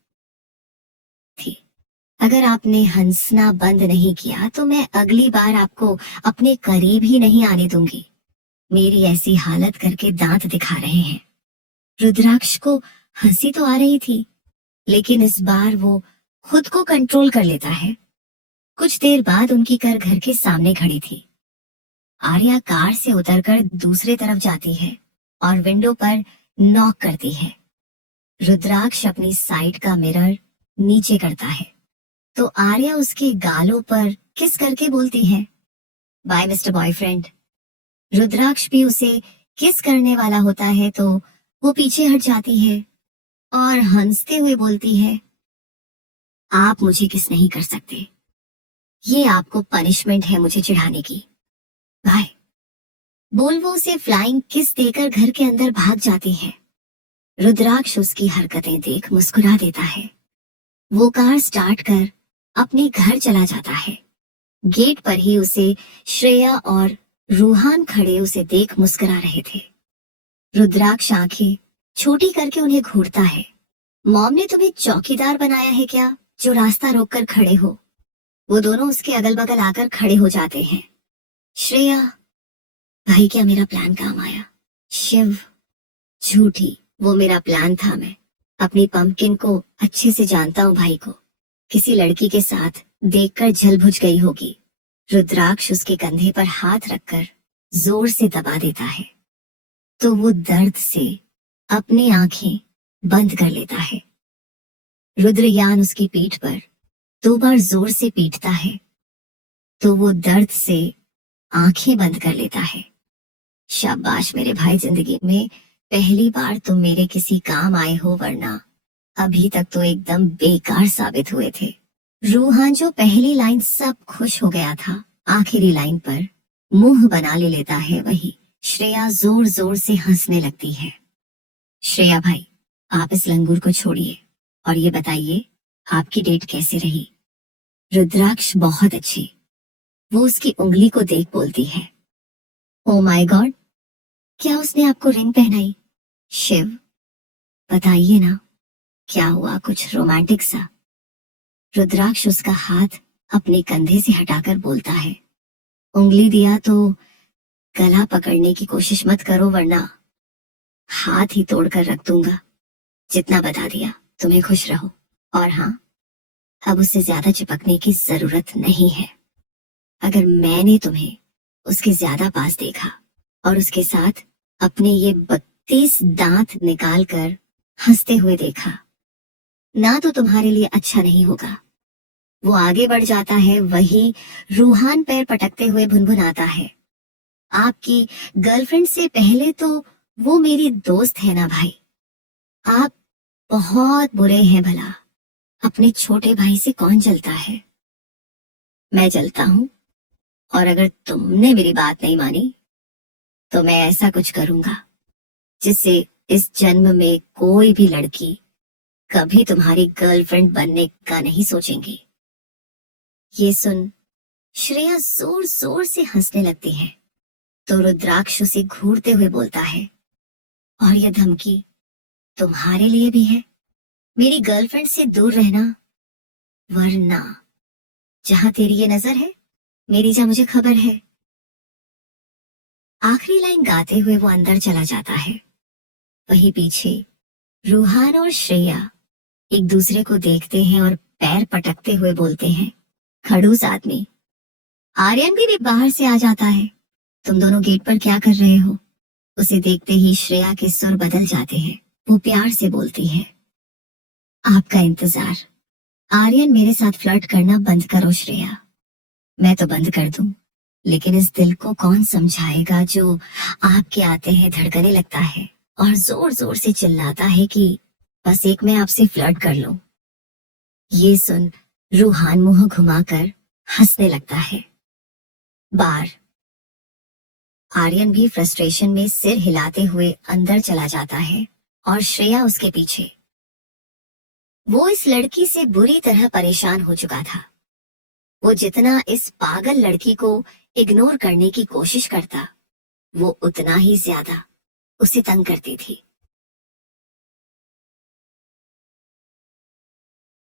थी। अगर आपने हंसना बंद नहीं किया तो मैं अगली बार आपको अपने करीब ही नहीं आने दूंगी। मेरी ऐसी हालत करके दांत दिखा रहे हैं। रुद्राक्ष को हंसी तो आ रही थी, लेकिन इस बार वो खुद को कंट्रोल कर लेता है। कुछ देर बाद उनकी कार घर के सामने खड़ी थी। आर्या कार से उतरकर दूसरे तरफ जाती है और विंडो पर नॉक करती है। रुद्राक्ष अपनी साइड का मिरर नीचे करता है तो आर्या उसके गालों पर किस करके बोलती है, बाय मिस्टर बॉयफ्रेंड। रुद्राक्ष भी उसे किस करने वाला होता है तो वो पीछे हट जाती है और हंसते हुए बोलती है, आप मुझे किस नहीं कर सकते, ये आपको पनिशमेंट है मुझे चिढ़ाने की। बाय बोल वो उसे फ्लाइंग किस देकर घर के अंदर भाग जाती है। रुद्राक्ष उसकी हरकतें देख मुस्कुरा देता है। वो कार स्टार्ट कर अपने घर चला जाता है। गेट पर ही उसे श्रेया और रूहान खड़े उसे देख मुस्कुरा रहे थे। रुद्राक्ष आंखें छोटी करके उन्हें घूरता है। मॉम ने तुम्हें चौकीदार बनाया है क्या, जो रास्ता रोककर खड़े हो? वो दोनों उसके अगल बगल आकर खड़े हो जाते हैं। श्रेया, भाई क्या मेरा प्लान काम आया? शिव, झूठी, वो मेरा प्लान था। मैं अपनी पंपकिन को अच्छे से जानता हूँ। भाई को किसी लड़की के साथ देखकर जल बुझ गई होगी। रुद्राक्ष उसके कंधे पर हाथ रखकर जोर से दबा देता है तो वो दर्द से अपनी आंखें बंद कर लेता है। रुद्रयान उसकी पीठ पर 2 बार जोर से पीटता है तो वो दर्द से आंखें बंद कर लेता है। शाबाश मेरे भाई, जिंदगी में पहली बार तुम मेरे किसी काम आए हो, वरना अभी तक तो एकदम बेकार साबित हुए थे। रूहान जो पहली लाइन सब खुश हो गया था, आखिरी लाइन पर मुंह बना ले लेता है। वही श्रेया जोर जोर से हंसने लगती है। श्रेया भाई, आप इस लंगूर को छोड़िए और ये बताइए आपकी डेट कैसे रही? रुद्राक्ष, बहुत अच्छी। वो उसकी उंगली को देख बोलती है। ओ माय गॉड, क्या उसने आपको रिंग पहनाई? शिव, बताइए ना, क्या हुआ? कुछ रोमांटिक सा? रुद्राक्ष उसका हाथ अपने कंधे से हटाकर बोलता है। उंगली दिया तो गला पकड़ने की कोशिश मत करो, वरना हाथ ही तोड़कर रख दूंगा। जितना बता दिया, तुम्हें खुश रहो। और हाँ, अब उससे ज्यादा चिपकने की जरूरत नहीं है। अगर मैंने तुम्हें उसके ज्यादा पास देखा और उसके साथ अपने ये 32 दांत निकाल कर हंसते हुए देखा ना, तो तुम्हारे लिए अच्छा नहीं होगा। वो आगे बढ़ जाता है। वही रूहान पैर पटकते हुए भुनभुनाता है। आपकी गर्लफ्रेंड से पहले तो वो मेरी दोस्त है ना भाई। आप बहुत बुरे हैं भला। अपने छोटे भाई से कौन जलता है? मैं जलता हूँ, और अगर तुमने मेरी बात नहीं मानी तो मैं ऐसा कुछ करूंगा जिससे इस जन्म में कोई भी लड़की कभी तुम्हारी गर्लफ्रेंड बनने का नहीं सोचेंगी। ये सुन श्रेया जोर जोर से हंसने लगती है तो रुद्राक्ष उसे घूरते हुए बोलता है, और यह धमकी तुम्हारे लिए भी है? मेरी गर्लफ्रेंड से दूर रहना, वरना जहां तेरी ये नजर है, मेरी जा मुझे खबर है। आखिरी लाइन गाते हुए वो अंदर चला जाता है। वहीं पीछे रूहान और श्रेया एक दूसरे को देखते हैं और पैर पटकते हुए बोलते हैं, खड़ूस आदमी। आर्यन भी बाहर से आ जाता है। तुम दोनों गेट पर क्या कर रहे हो? उसे देखते ही श्रेया के सुर बदल जाते हैं। वो प्यार से बोलती है, आपका इंतजार। आर्यन, मेरे साथ फ्लर्ट करना बंद करो श्रेया। मैं तो बंद कर दूं, लेकिन इस दिल को कौन समझाएगा जो आपके आते हैं धड़कने लगता है और जोर जोर से चिल्लाता है कि बस एक मैं आपसे फ्लर्ट कर लूं। ये सुन रूहान मुंह घुमाकर हंसने लगता है। बार आर्यन भी फ्रस्ट्रेशन में सिर हिलाते हुए अंदर चला जाता है और श्रेया उसके पीछे। वो इस लड़की से बुरी तरह परेशान हो चुका था। वो जितना इस पागल लड़की को इग्नोर करने की कोशिश करता, वो उतना ही ज्यादा उसे तंग करती थी।